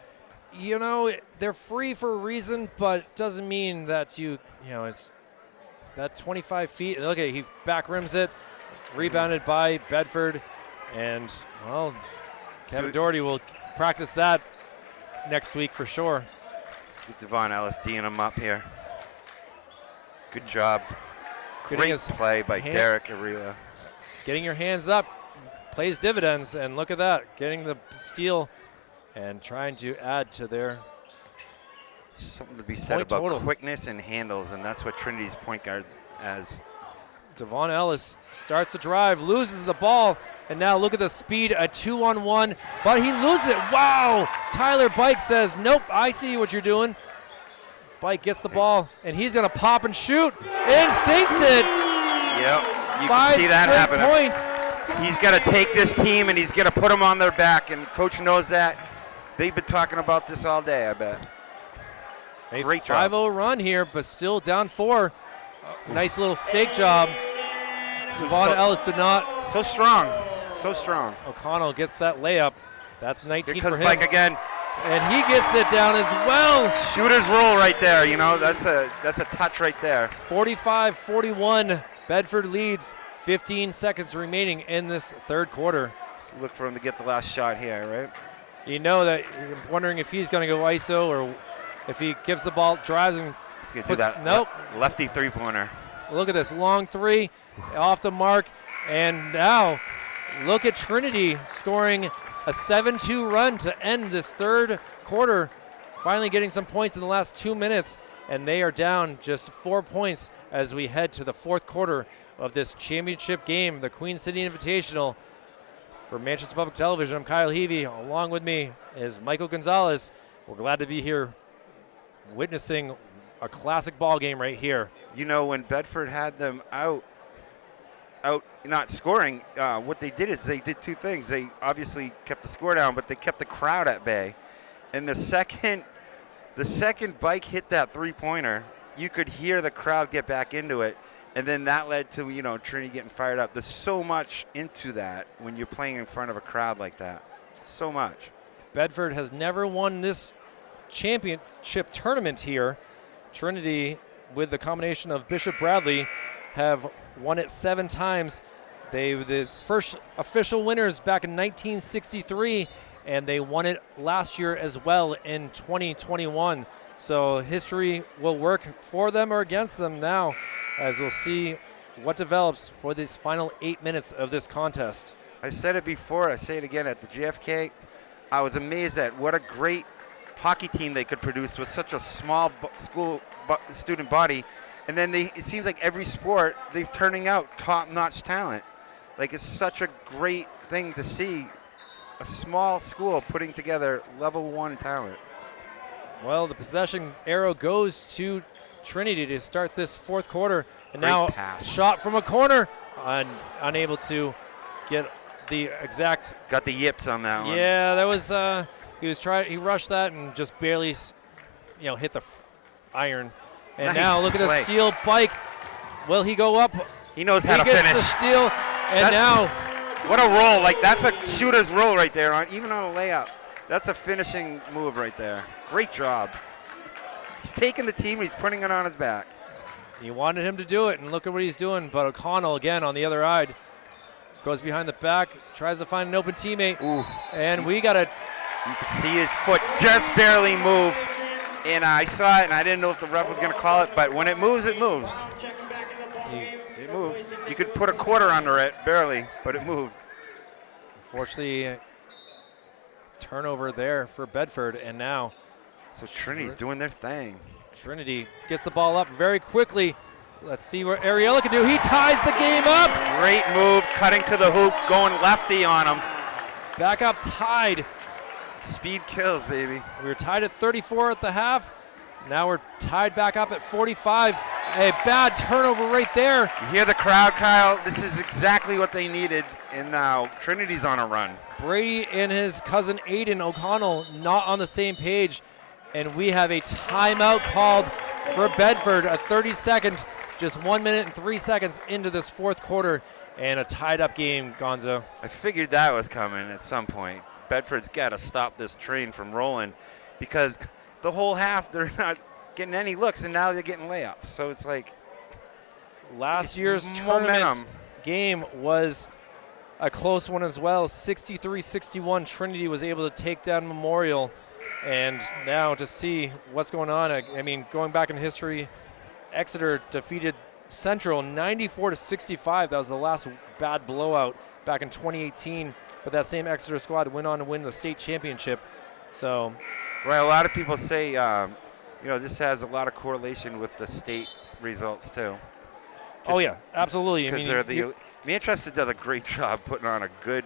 They're free for a reason, but it doesn't mean that it's that 25 feet. Look at it, he back rims it, rebounded by Bedford, and, well, Kevin Doherty will practice that next week for sure. Devon Ellis D'ing him up here. Good job. Great play by Derek Arila. Getting your hands up plays dividends, and look at that, getting the steal and trying to add to their something to be said about quickness and handles, and that's what Trinity's point guard has. Devon Ellis starts to drive, loses the ball, and now look at the speed, a 2-on-1, but he loses it. Wow! Tyler Bike says, nope, I see what you're doing. Bike gets the ball, and he's going to pop and shoot, and sinks it. Yep, you can see that happen. Points. He's got to take this team, and he's going to put them on their back, and Coach knows that. They've been talking about this all day, I bet. A great job. 5-0 run here, but still down 4. Nice little fake job. Devon Ellis did not. So strong. So strong. O'Connell gets that layup. That's 19 Here for comes him. Mike again. And he gets it down as well. Shooter's roll right there, that's a touch right there. 45-41, Bedford leads, 15 seconds remaining in this third quarter. So look for him to get the last shot here, right? You know that you're wondering if he's going to go ISO or if he gives the ball, drives and he's going to do that. Nope. Lefty three-pointer. Look at this, long three, off the mark, and now look at Trinity scoring a 7-2 run to end this third quarter, finally getting some points in the last 2 minutes, and they are down just 4 points as we head to the fourth quarter of this championship game, the Queen City Invitational. For Manchester Public Television, I'm Kyle Heavey. Along with me is Michael Gonzalez. We're glad to be here witnessing a classic ball game right here. When Bedford had them out not scoring, what they did is they did two things. They obviously kept the score down, but they kept the crowd at bay. And the second Bike hit that three-pointer, you could hear the crowd get back into it. And then that led to, Trinity getting fired up. There's so much into that when you're playing in front of a crowd like that. So much. Bedford has never won this championship tournament here. Trinity, with the combination of Bishop Bradley, have won it 7 times. They were the first official winners back in 1963, and they won it last year as well in 2021. So history will work for them or against them now, as we'll see what develops for these final 8 minutes of this contest. I said it before, I say it again, at the JFK, I was amazed at what a great hockey team they could produce with such a small student body. And then it seems like every sport, they're turning out top-notch talent. Like, it's such a great thing to see a small school putting together level 1 talent. Well, the possession arrow goes to Trinity to start this fourth quarter. And Great now pass. Shot from a corner, unable to get the exact. Got the yips on that one. Yeah, that was, he rushed that and just barely, hit the iron. And Nice now look at the play. steal. Bike. Will he go up? He knows how to He gets finish. the steal, and now. What a roll. Like, that's a shooter's roll right there, even on a layup. That's a finishing move right there. Great job. He's taking the team, he's putting it on his back. He wanted him to do it, and look at what he's doing. But O'Connell, again, on the other side, goes behind the back, tries to find an open teammate. Ooh. And we got to. You could see his foot just barely move. And I saw it, and I didn't know if the ref was going to call it, but when it moves, it moves. It moved. You could put a quarter under it, barely, but it moved. Unfortunately, turnover there for Bedford, and now So Trinity's doing their thing. Trinity gets the ball up very quickly. Let's see what Ariella can do. He ties the game up. Great move, cutting to the hoop, going lefty on him. Back up tied. Speed kills, baby. We were tied at 34 at the half. Now we're tied back up at 45. A bad turnover right there. You hear the crowd, Kyle? This is exactly what they needed, and now Trinity's on a run. Brady and his cousin Aiden O'Connell not on the same page, and we have a timeout called for Bedford, a 30-second, just 1 minute and 3 seconds into this fourth quarter, and a tied-up game, Gonzo. I figured that was coming at some point. Bedford's got to stop this train from rolling because the whole half they're not getting any looks, and now they're getting layups. So it's like last year's momentum. tournament game was a close one as well. 63-61, Trinity was able to take down Memorial. And now to see what's going on, I mean, going back in history, Exeter defeated Central 94-65. That was the last bad blowout back in 2018. But that same Exeter squad went on to win the state championship. So, right, a lot of people say, this has a lot of correlation with the state results too. Oh yeah, absolutely. I mean, Manchester does a great job putting on a good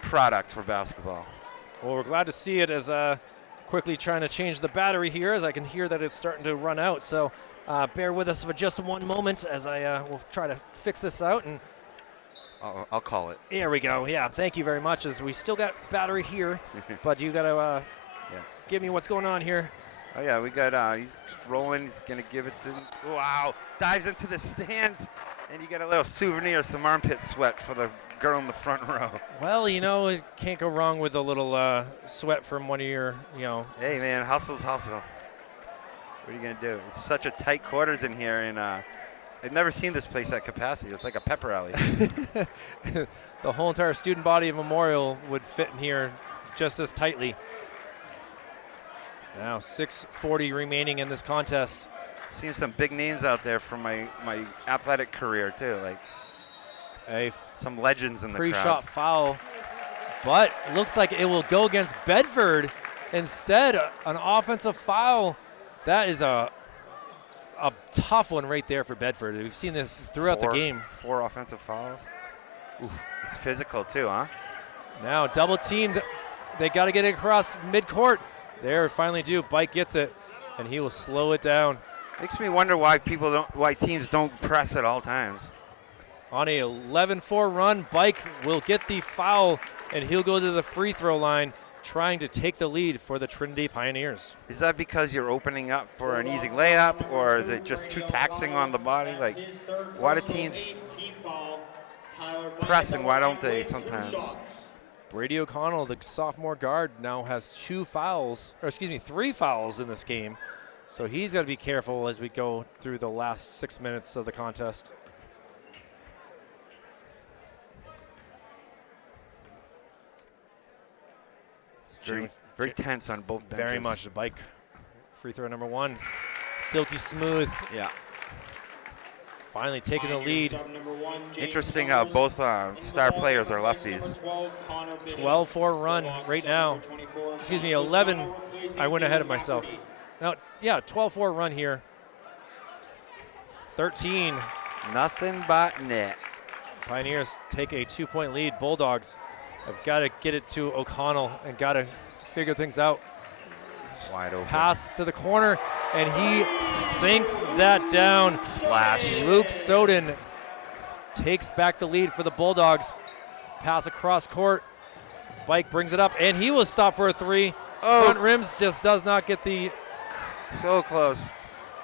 product for basketball. Well, we're glad to see it as quickly trying to change the battery here, as I can hear that it's starting to run out. So bear with us for just one moment as I will try to fix this out. And I'll call it. There we go. Yeah, thank you very much. As we still got battery here, but you got to give me what's going on here. Oh yeah, we got. He's rolling. He's gonna give it to. Wow! Dives into the stands, and you got a little souvenir, some armpit sweat for the girl in the front row. Well, you can't go wrong with a little sweat from one of your, Hey man, hustle's hustle. What are you gonna do? It's such a tight quarters in here, and I've never seen this place at capacity. It's like a pep rally. The whole entire student body of Memorial would fit in here just as tightly. Now 6:40 remaining in this contest. Seen some big names out there from my athletic career too, like some legends in the crowd. Pre-shot foul, but looks like it will go against Bedford instead. An offensive foul. That is a tough one right there for Bedford. We've seen this throughout the game. 4 offensive fouls. Oof, it's physical too, huh? Now double teamed. They got to get it across midcourt. There, finally do. Bike gets it, and he will slow it down. Makes me wonder why teams don't press at all times. On a 11-4 run, Bike will get the foul, and he'll go to the free throw line, trying to take the lead for the Trinity Pioneers. Is that because you're opening up for an easy layup, or is it just too taxing on the body? Like, why do teams press and why don't they sometimes? Brady O'Connell, the sophomore guard, now has 3 fouls in this game. So he's got to be careful as we go through the last 6 minutes of the contest. Very tense on both benches. Very much. The Bike free throw number 1. Silky smooth. Yeah. Finally taking the lead. Interesting how both star players are lefties. 12-4 run right now. Excuse me, 11. I went ahead of myself. Now, yeah, 12-4 run here. 13. Nothing but net. Pioneers take a 2-point lead. Bulldogs have got to get it to O'Connell and got to figure things out. Wide open. Pass to the corner, and he sinks that down. Splash. Luke Soden takes back the lead for the Bulldogs. Pass across court. Bike brings it up, and he will stop for a 3. Oh. Front rims just does not get the. So close.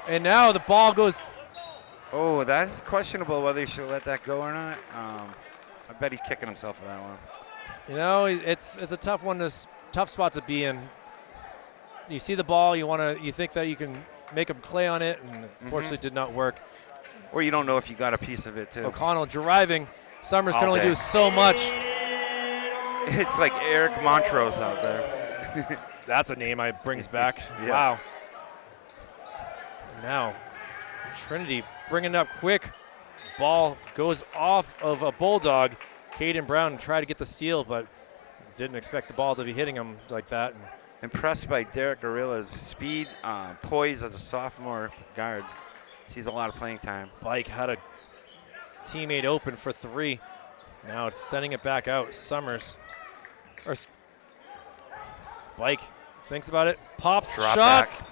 And now the ball goes. Oh, that's questionable whether you should let that go or not. I bet he's kicking himself for that one. It's a tough one, tough spot to be in. You see the ball, you think that you can make him play on it, and unfortunately did not work. Or you don't know if you got a piece of it, too. O'Connell driving. Summers can All only day. do so much. It's like Eric Montrose out there. That's a name I brings back. Yeah. Wow. Now, Trinity bringing it up quick. Ball goes off of a Bulldog. Caden Brown tried to get the steal, but didn't expect the ball to be hitting him like that. Impressed by Derek Arilla's speed, poise as a sophomore guard. Sees a lot of playing time. Bike had a teammate open for 3. Now it's sending it back out. Summers. Bike thinks about it. Pops, Drop shots. back.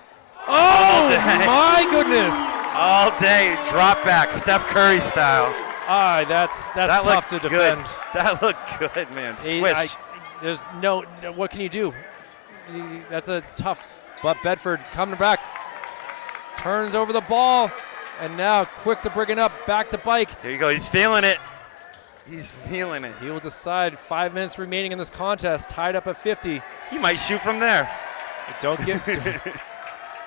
Oh, day. my goodness. All day, drop back, Steph Curry style. That's That tough looked to good. defend. That looked good, man. Swish. There's no, what can you do? That's a tough, but Bedford coming back. Turns over the ball, and now quick to bring it up, back to Bike. Here you go, he's feeling it. He's feeling it. He will decide 5 minutes remaining in this contest, tied up at 50. He might shoot from there. Don't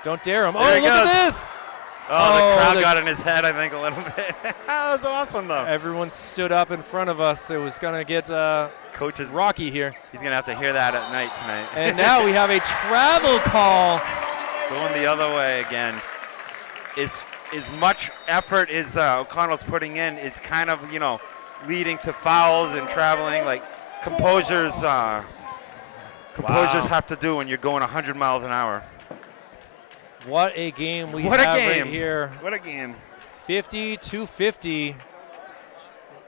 don't dare him. There Oh, he look goes. at this. Oh, the crowd got in his head, I think, a little bit. That was awesome, though. Everyone stood up in front of us. It was going to get Coach is rocky here. He's going to have to hear that at night tonight. And now we have a travel call. Going the other way again. As much effort as O'Connell's putting in, it's kind of, leading to fouls and traveling like composers have to do when you're going 100 miles an hour. What a game we What a have game. right here. What a game. 50-50.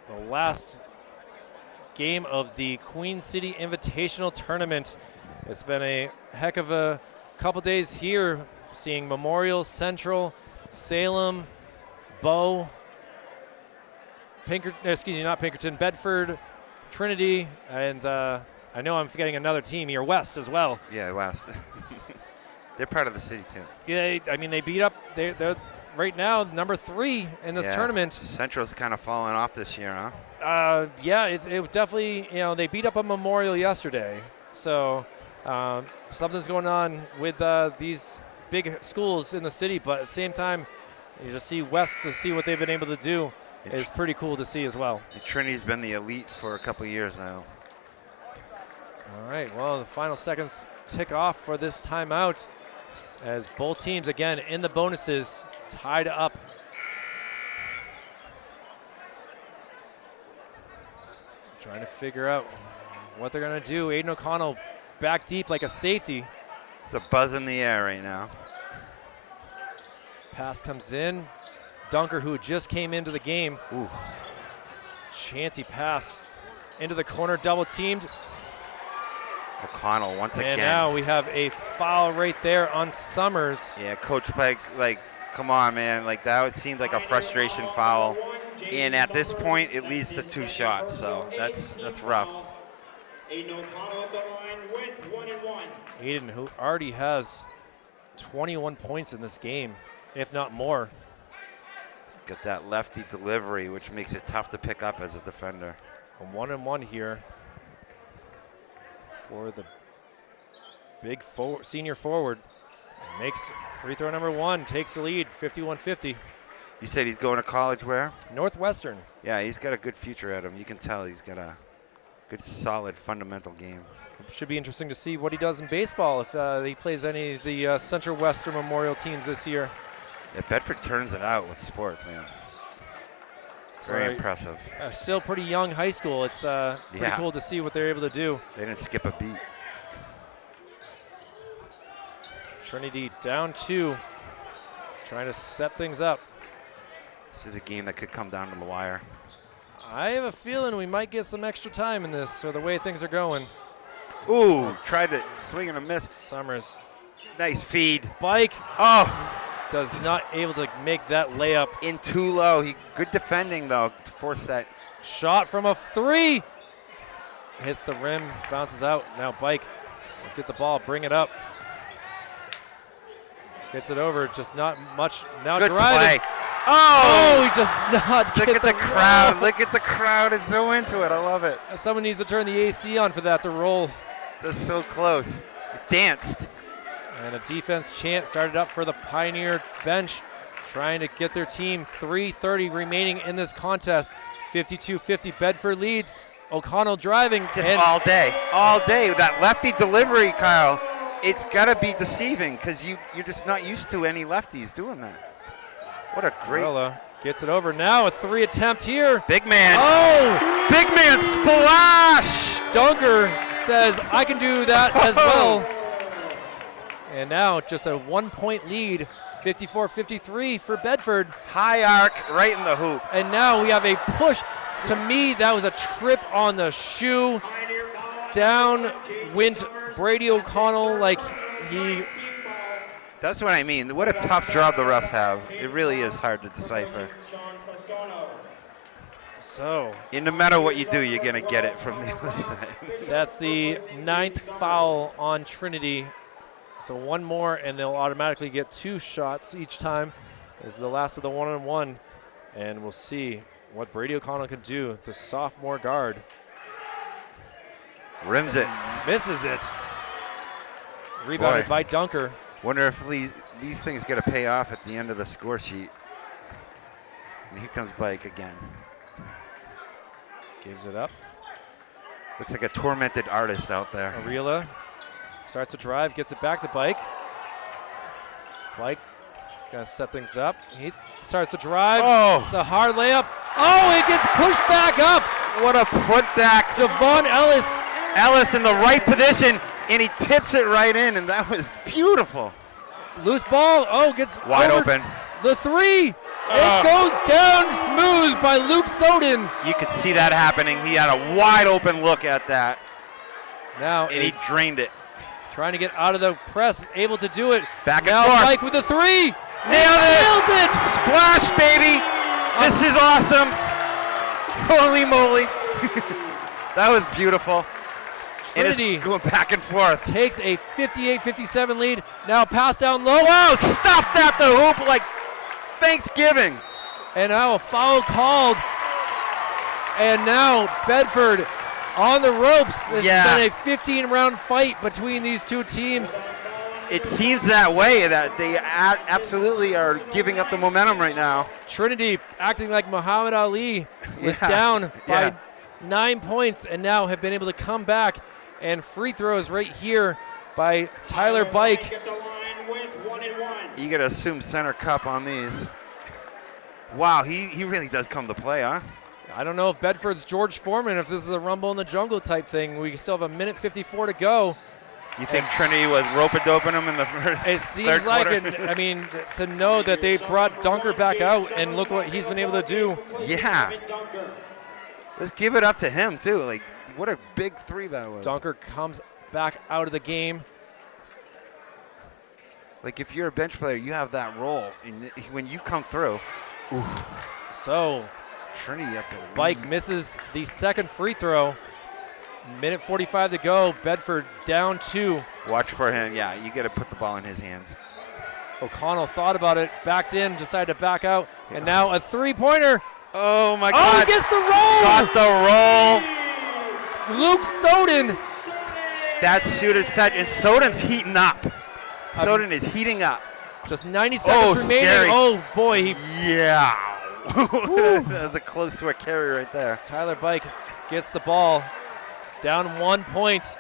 The last game of the Queen City Invitational Tournament. It's been a heck of a couple days here, seeing Memorial, Central, Salem, Bow, Pinkerton, Bedford, Trinity, and I know I'm forgetting another team here, West as well. Yeah, West. They're part of the city too. Yeah, I mean they beat up. They're right now number 3 in this tournament. Central's kind of falling off this year, huh? Yeah, it definitely. They beat up a Memorial yesterday, so something's going on with these big schools in the city. But at the same time, you just see West to see what they've been able to do is pretty cool to see as well. And Trinity's been the elite for a couple of years now. All right, well, the final seconds tick off for this timeout as both teams, again, in the bonuses, tied up. Trying to figure out what they're going to do. Aiden O'Connell back deep like a safety. It's a buzz in the air right now. Pass comes in. Dunker, who just came into the game. Ooh. Chancy pass into the corner, double teamed. O'Connell once again. And now we have a foul right there on Summers. Yeah, Coach Pike's like, come on, man. Like, that seemed like a frustration foul. And at this point, it leads to 2 shots. So that's rough. Aiden O'Connell at the line with 1 and 1. Aiden, who already has 21 points in this game, if not more. Got that lefty delivery, which makes it tough to pick up as a defender. A 1-and-1 here for the big senior forward. Makes free throw number 1, takes the lead, 51-50. You said he's going to college where? Northwestern. Yeah, he's got a good future at him. You can tell he's got a good, solid, fundamental game. Should be interesting to see what he does in baseball if he plays any of the Central Western Memorial teams this year. Yeah, Bedford turns it out with sports, man. Very Right. impressive. Still pretty young high school. It's pretty cool to see what they're able to do. They didn't skip a beat. Trinity down 2, trying to set things up. This is a game that could come down to the wire. I have a feeling we might get some extra time in this for the way things are going. Ooh, tried to swing and a miss. Summers. Nice feed. Bike Oh, does not able to make that layup. in too low. Good defending, though, to force that. Shot from a 3. Hits the rim, bounces out. Now Bike will get the ball, bring it up. Gets it over, just not much. Now Good driving. play. Oh, he does not Look get at the crowd. Look at the crowd. It's so into it. I love it. Someone needs to turn the AC on for that to roll. That's so close. It danced. And a defense chant started up for the Pioneer bench, trying to get their team 3:30 remaining in this contest. 52-50, Bedford leads. O'Connell driving. Just all day. That lefty delivery, Kyle, it's got to be deceiving because you're just not used to any lefties doing that. What a great. Varela gets it over. Now a 3 attempt here. Big man. Oh! Big man splash! Dunker says, I can do that as well. And now just a 1-point lead, 54-53 for Bedford. High arc right in the hoop. And now we have a push. To me, that was a trip on the shoe. Down went Brady O'Connell like he. That's what I mean. What a tough job the refs have. It really is hard to decipher. So. And no matter what you do, you're going to get it from the other side. That's the 9th foul on Trinity. So one more, and they'll automatically get 2 shots each time. This is the last of the one-on-one. And we'll see what Brady O'Connell can do, the sophomore guard. Rims it. Misses it. Rebounded by Dunker. Wonder if these things got to pay off at the end of the score sheet. And here comes Bike again. Gives it up. Looks like a tormented artist out there. Ariela starts to drive, gets it back to Bike. Bike gonna set things up. He starts to drive. Oh! The hard layup. Oh, it gets pushed back up. What a putback. Devon Ellis. Ellis in the right position, and he tips it right in, and that was beautiful. Loose ball. Oh, gets wide over open. The 3. It goes down smooth by Luke Soden. You could see that happening. He had a wide open look at that. Now and he drained it. Trying to get out of the press, able to do it. Back and now forth. Mike with the 3. Nails it. Splash, baby. This is awesome. Holy moly. That was beautiful. Trinity and it's going back and forth. Takes a 58-57 lead. Now pass down low. Whoa, stuffed at the hoop like Thanksgiving. And now a foul called. And now Bedford on the ropes. It's been a 15-round fight between these two teams. It seems that way, that they absolutely are giving up the momentum right now. Trinity acting like Muhammad Ali was down by 9 points and now have been able to come back. And free throws right here by Tyler Bike. You got to assume center cup on these. Wow, he really does come to play, huh? I don't know if Bedford's George Foreman, if this is a Rumble in the Jungle type thing. We still have 1:54 to go. You think Trinity was rope-a-doping him in the first It seems like it. I mean, to know that they brought Dunker back out and look what he's been able to do. Yeah. Let's give it up to him, too. Like, what a big 3 that was. Dunker comes back out of the game. Like, if you're a bench player, you have that role. And when you come through, oof. So, Trinity at the Bike misses the second free throw. 1:45 to go. Bedford down 2. Watch for him. Yeah, you got to put the ball in his hands. O'Connell thought about it, backed in, decided to back out, and now a three-pointer. Oh, my Oh, God. he gets the roll! Got the roll. Luke Soden. That's shooter's touch, and Soden's heating up. Soden is heating up. Just 90 seconds remaining. Scary. Oh, boy. Yeah. That was a close to a carry right there. Tyler Bike gets the ball. Down 1 point.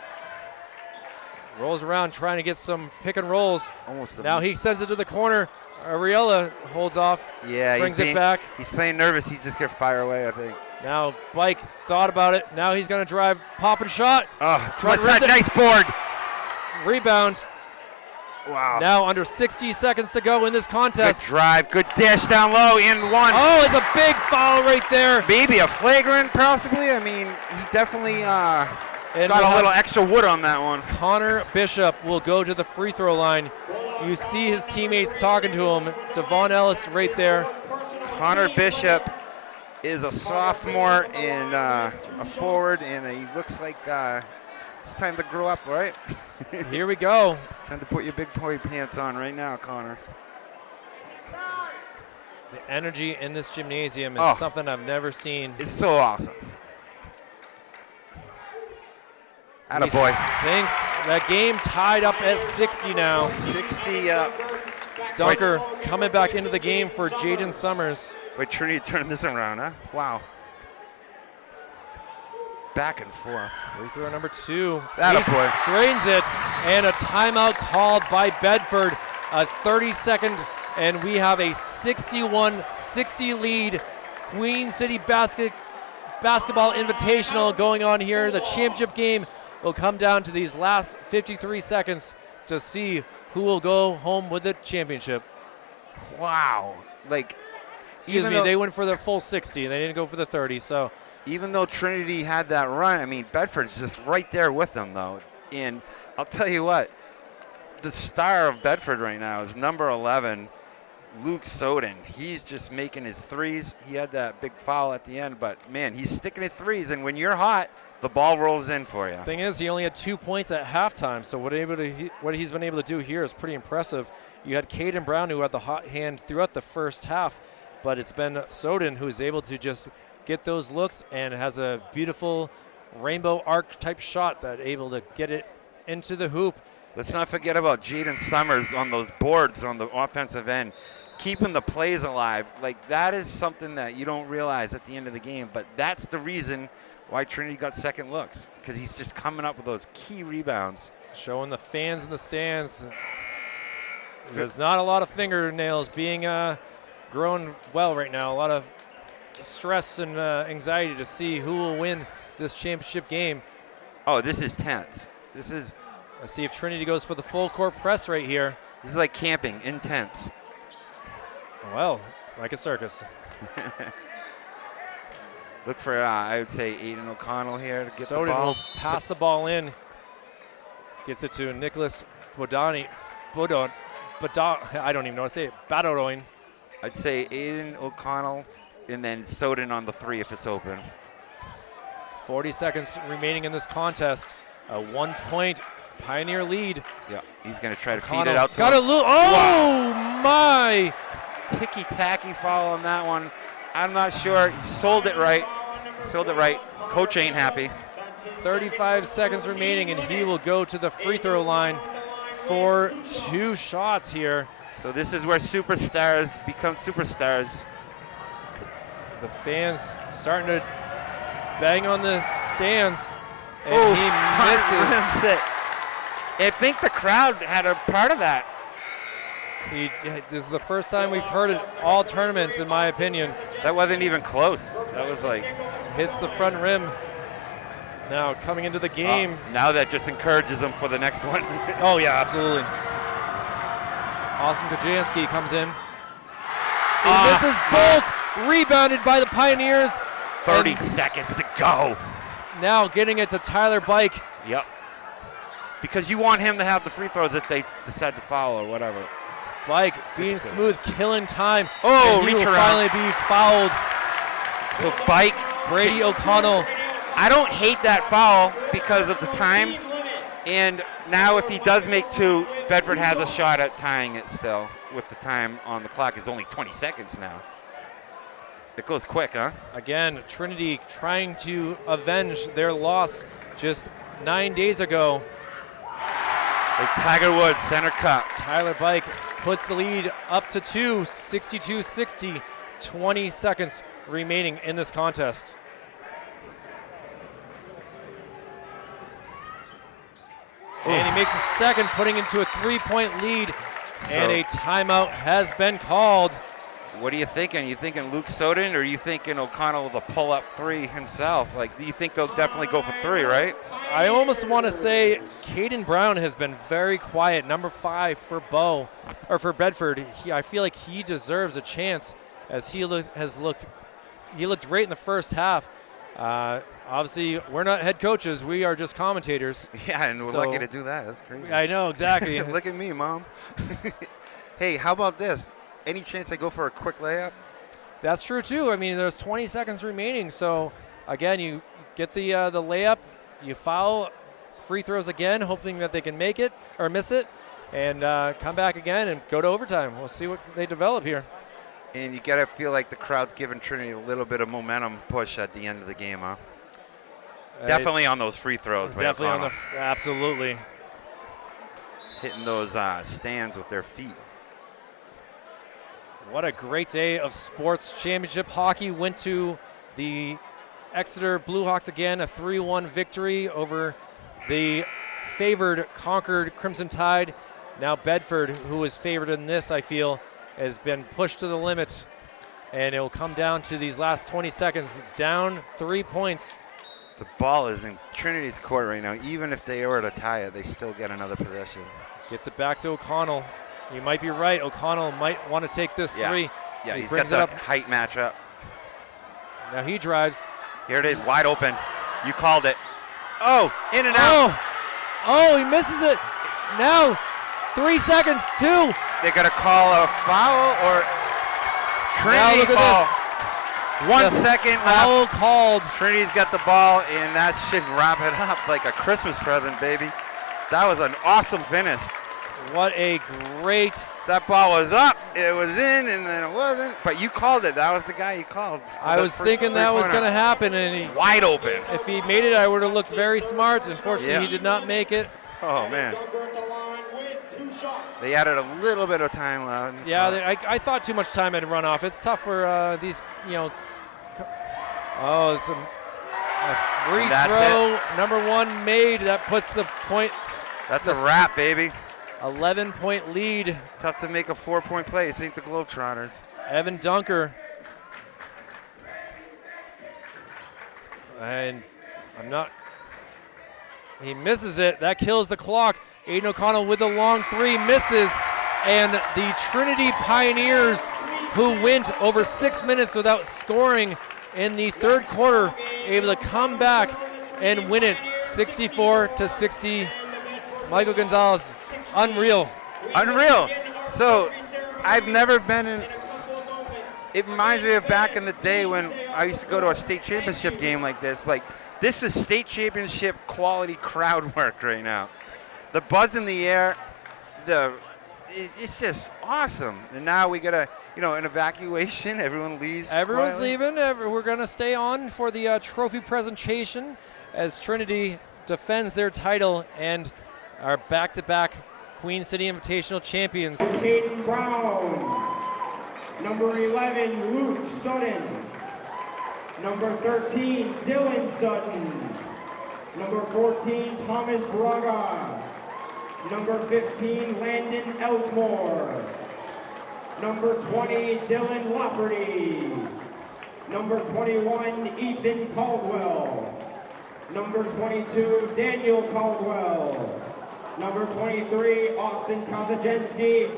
Rolls around trying to get some pick and rolls. Almost. Now he sends it to the corner. Ariella holds off. Yeah, brings it back. He's playing nervous. He's just going to fire away, I think. Now Bike thought about it. Now he's going to drive, pop and shot. Oh, it's that nice board. Rebound. Wow. Now under 60 seconds to go in this contest. Good drive, good dash down low, in one. Oh, it's a big foul right there. Maybe a flagrant, possibly. I mean, he definitely got we'll a little extra wood on that one. Connor Bishop will go to the free throw line. You see his teammates talking to him. Devon Ellis right there. Connor Bishop is a sophomore and a forward, and he looks like it's time to grow up, right? Here we go. Time to put your big boy pants on right now, Connor. The energy in this gymnasium is something I've never seen. It's so awesome. Attaboy. Sinks that game tied up at 60 now. 60. Dunker coming back into the game for Jaden Summers. Wait, Trinity turned this around, huh? Wow. Back and forth. Free throw number 2. Attaboy. He drains it, and a timeout called by Bedford. A 30-second, and we have a 61-60 lead. Queen City Basketball Invitational going on here. The championship game will come down to these last 53 seconds to see who will go home with the championship. Wow. Like, Excuse me, they went for the full 60, and they didn't go for the 30, so. Even though Trinity had that run, I mean, Bedford's just right there with them, though. And I'll tell you what, the star of Bedford right now is number 11, Luke Soden. He's just making his threes. He had that big foul at the end, but, man, he's sticking his threes, and when you're hot, the ball rolls in for you. Thing is, he only had 2 points at halftime, so what he's been able to do here is pretty impressive. You had Caden Brown, who had the hot hand throughout the first half, but it's been Soden who's able to just get those looks and has a beautiful rainbow arc type shot that able to get it into the hoop. Let's not forget about Jaden Summers on those boards on the offensive end, keeping the plays alive. Like, that is something that you don't realize at the end of the game, but that's the reason why Trinity got second looks, because he's just coming up with those key rebounds. Showing the fans in the stands. There's not a lot of fingernails being grown well right now. A lot of stress and anxiety to see who will win this championship game. Oh, this is tense. Let's see if Trinity goes for the full court press right here. This is like camping, intense. Well, like a circus. Look for, I would say, Aiden O'Connell here to get Soden the ball. will pass the ball in. Gets it to Nicholas I don't even know how to say it. Badodoin. I'd say Aiden O'Connell and then Soden on the 3 if it's open. 40 seconds remaining in this contest. A 1-point Pioneer lead. Yeah, he's going to try to O'Connell feed it out to got him. Oh, wow. My! Ticky-tacky foul on that one. I'm not sure. He sold it right. Coach ain't happy. 35 seconds remaining, and he will go to the free throw line for 2 shots here. So this is where superstars become superstars. The fans starting to bang on the stands, and he misses. It. I think the crowd had a part of that. This is the first time we've heard it all tournament, in my opinion. That wasn't even close. That was like... Hits the front rim. Now coming into the game. Now that just encourages them for the next one. Oh, yeah, absolutely. Austin Kojanski comes in. He misses both. Rebounded by the Pioneers. 30 seconds to go. Now getting it to Tyler Bike. Yep. Because you want him to have the free throws if they decide to foul or whatever. Bike being smooth, killing time. Oh, and he reach will around. finally be fouled. So Bike. Brady O'Connell. I don't hate that foul because of the time. And now if he does make 2, Bedford has a shot at tying it still with the time on the clock. It's only 20 seconds now. It goes quick, huh? Again, Trinity trying to avenge their loss just 9 days ago. Like Tiger Woods, center cup. Tyler Bike puts the lead up to 2, 62-60, 20 seconds remaining in this contest. And he makes a second, putting into a 3-point lead, and a timeout has been called. What are you thinking? You thinking Luke Soden, or are you thinking O'Connell with a pull-up 3 himself? Like, do you think they'll definitely go for 3, right? I almost want to say Caden Brown has been very quiet, number 5 for Bedford. I feel like he deserves a chance, as he looked great in the first half. Obviously, we're not head coaches. We are just commentators. Yeah, and we're lucky to do that. That's crazy. I know, exactly. Look at me, Mom. Hey, how about this? Any chance I go for a quick layup? That's true, too. I mean, there's 20 seconds remaining. So, again, you get the layup, you foul, free throws again, hoping that they can make it or miss it, and come back again and go to overtime. We'll see what they develop here. And you got to feel like the crowd's giving Trinity a little bit of momentum push at the end of the game, huh? Definitely on those free throws. by Definitely on O'Connell. absolutely. Hitting those stands with their feet. What a great day of sports. Championship hockey went to the Exeter Blue Hawks again, a 3-1 victory over the favored Concord Crimson Tide. Now Bedford, who was favored in this, I feel, has been pushed to the limit, and it will come down to these last 20 seconds. Down 3 points. The ball is in Trinity's court right now. Even if they were to tie it, they still get another possession. Gets it back to O'Connell. You might be right. O'Connell might want to take this three. Yeah, He he's got brings it that up. height matchup. Now he drives. Here it is, wide open. You called it. Oh, in and out. Oh, he misses it. Now 3 seconds, 2. They're going to call a foul or Now Trinity look ball. at this. 1 The second foul left. called. Trinity's got the ball, and that should wrap it up like a Christmas present, baby. That was an awesome finish. What a great. That ball was up, it was in, and then it wasn't. But you called it. That was the guy you called. I was thinking that was going to happen, and Wide open. if he made it, I would have looked very smart. Unfortunately, Yeah. he did not make it. Oh, man. They added a little bit of time left. Yeah, I thought too much time had run off. It's tough for these, Oh, it's a free That's throw. Number 1 made. That puts the point. That's a wrap, baby. 11-point lead. Tough to make a 4-point play. This ain't the Globetrotters. Evan Dunker. And he misses it. That kills the clock. Aiden O'Connell with a long 3 misses. And the Trinity Pioneers, who went over 6 minutes without scoring in the third quarter, able to come back and win it 64-60. Michael Gonzalez, unreal. Unreal. So I've never been in. It reminds me of back in the day when I used to go to a state championship game like this. Like, this is state championship quality crowd work right now. The buzz in the air, it's just awesome. And now we got an evacuation. Everyone leaves. Everyone's quietly. leaving. We're going to stay on for the trophy presentation as Trinity defends their title and are back-to-back Queen City Invitational champions. Caden Brown. Number 11, Luke Sutton. Number 13, Dylan Sutton. Number 14, Thomas Braga. Number 15, Landon Elsmore. Number 20, Dylan Lafferty. Number 21, Ethan Caldwell. Number 22, Daniel Caldwell. Number 23, Austin Kosajensky.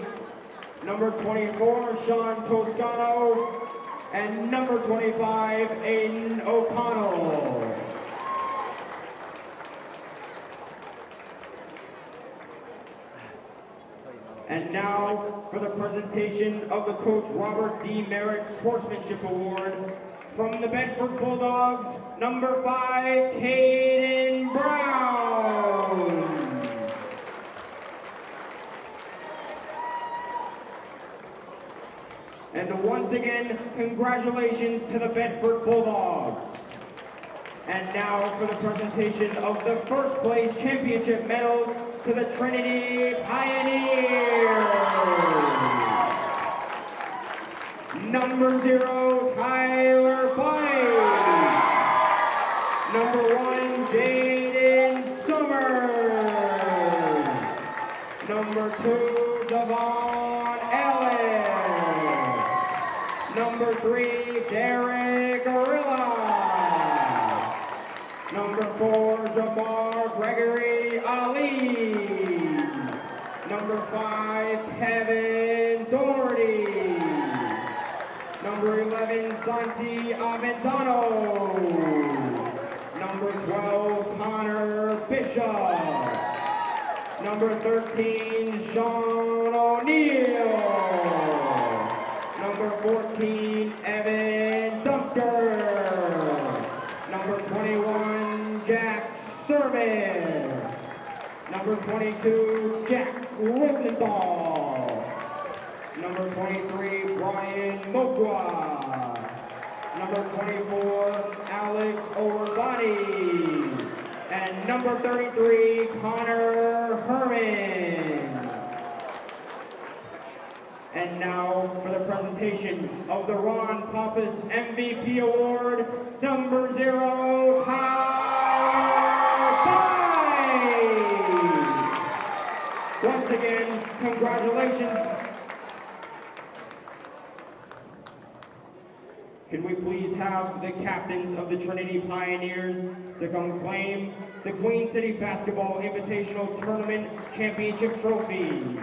Number 24, Sean Toscano. And number 25, Aiden O'Connell. And now for the presentation of the Coach Robert D. Merritt Sportsmanship Award from the Bedford Bulldogs, number 5, Caden Brown. And once again, congratulations to the Bedford Bulldogs. And now for the presentation of the first place championship medals to the Trinity Pioneers. Number 0, Tyler Pike. Number 1, Jaden Summers. Number 2, Devon Ellis. Number 3, Derek Gorilla. Number 4, Jamar Gregory Ali. Number 5, Kevin Doherty. Number 11, Santi Aventano. Number 12, Connor Bishop. Number 13, Sean O'Neill. Number 14, Evan Dunker. Number 21, Jack Service. Number 22, Jack Rosenthal. Number 23, Brian Mogwa. number 24, Alex Orbani. And number 33, Connor Herman. And now for the presentation of the Ron Pappas MVP Award, number 0, Tyler Bike. Once again, congratulations. Can we please have the captains of the Trinity Pioneers to come claim the Queen City Basketball Invitational Tournament Championship Trophy?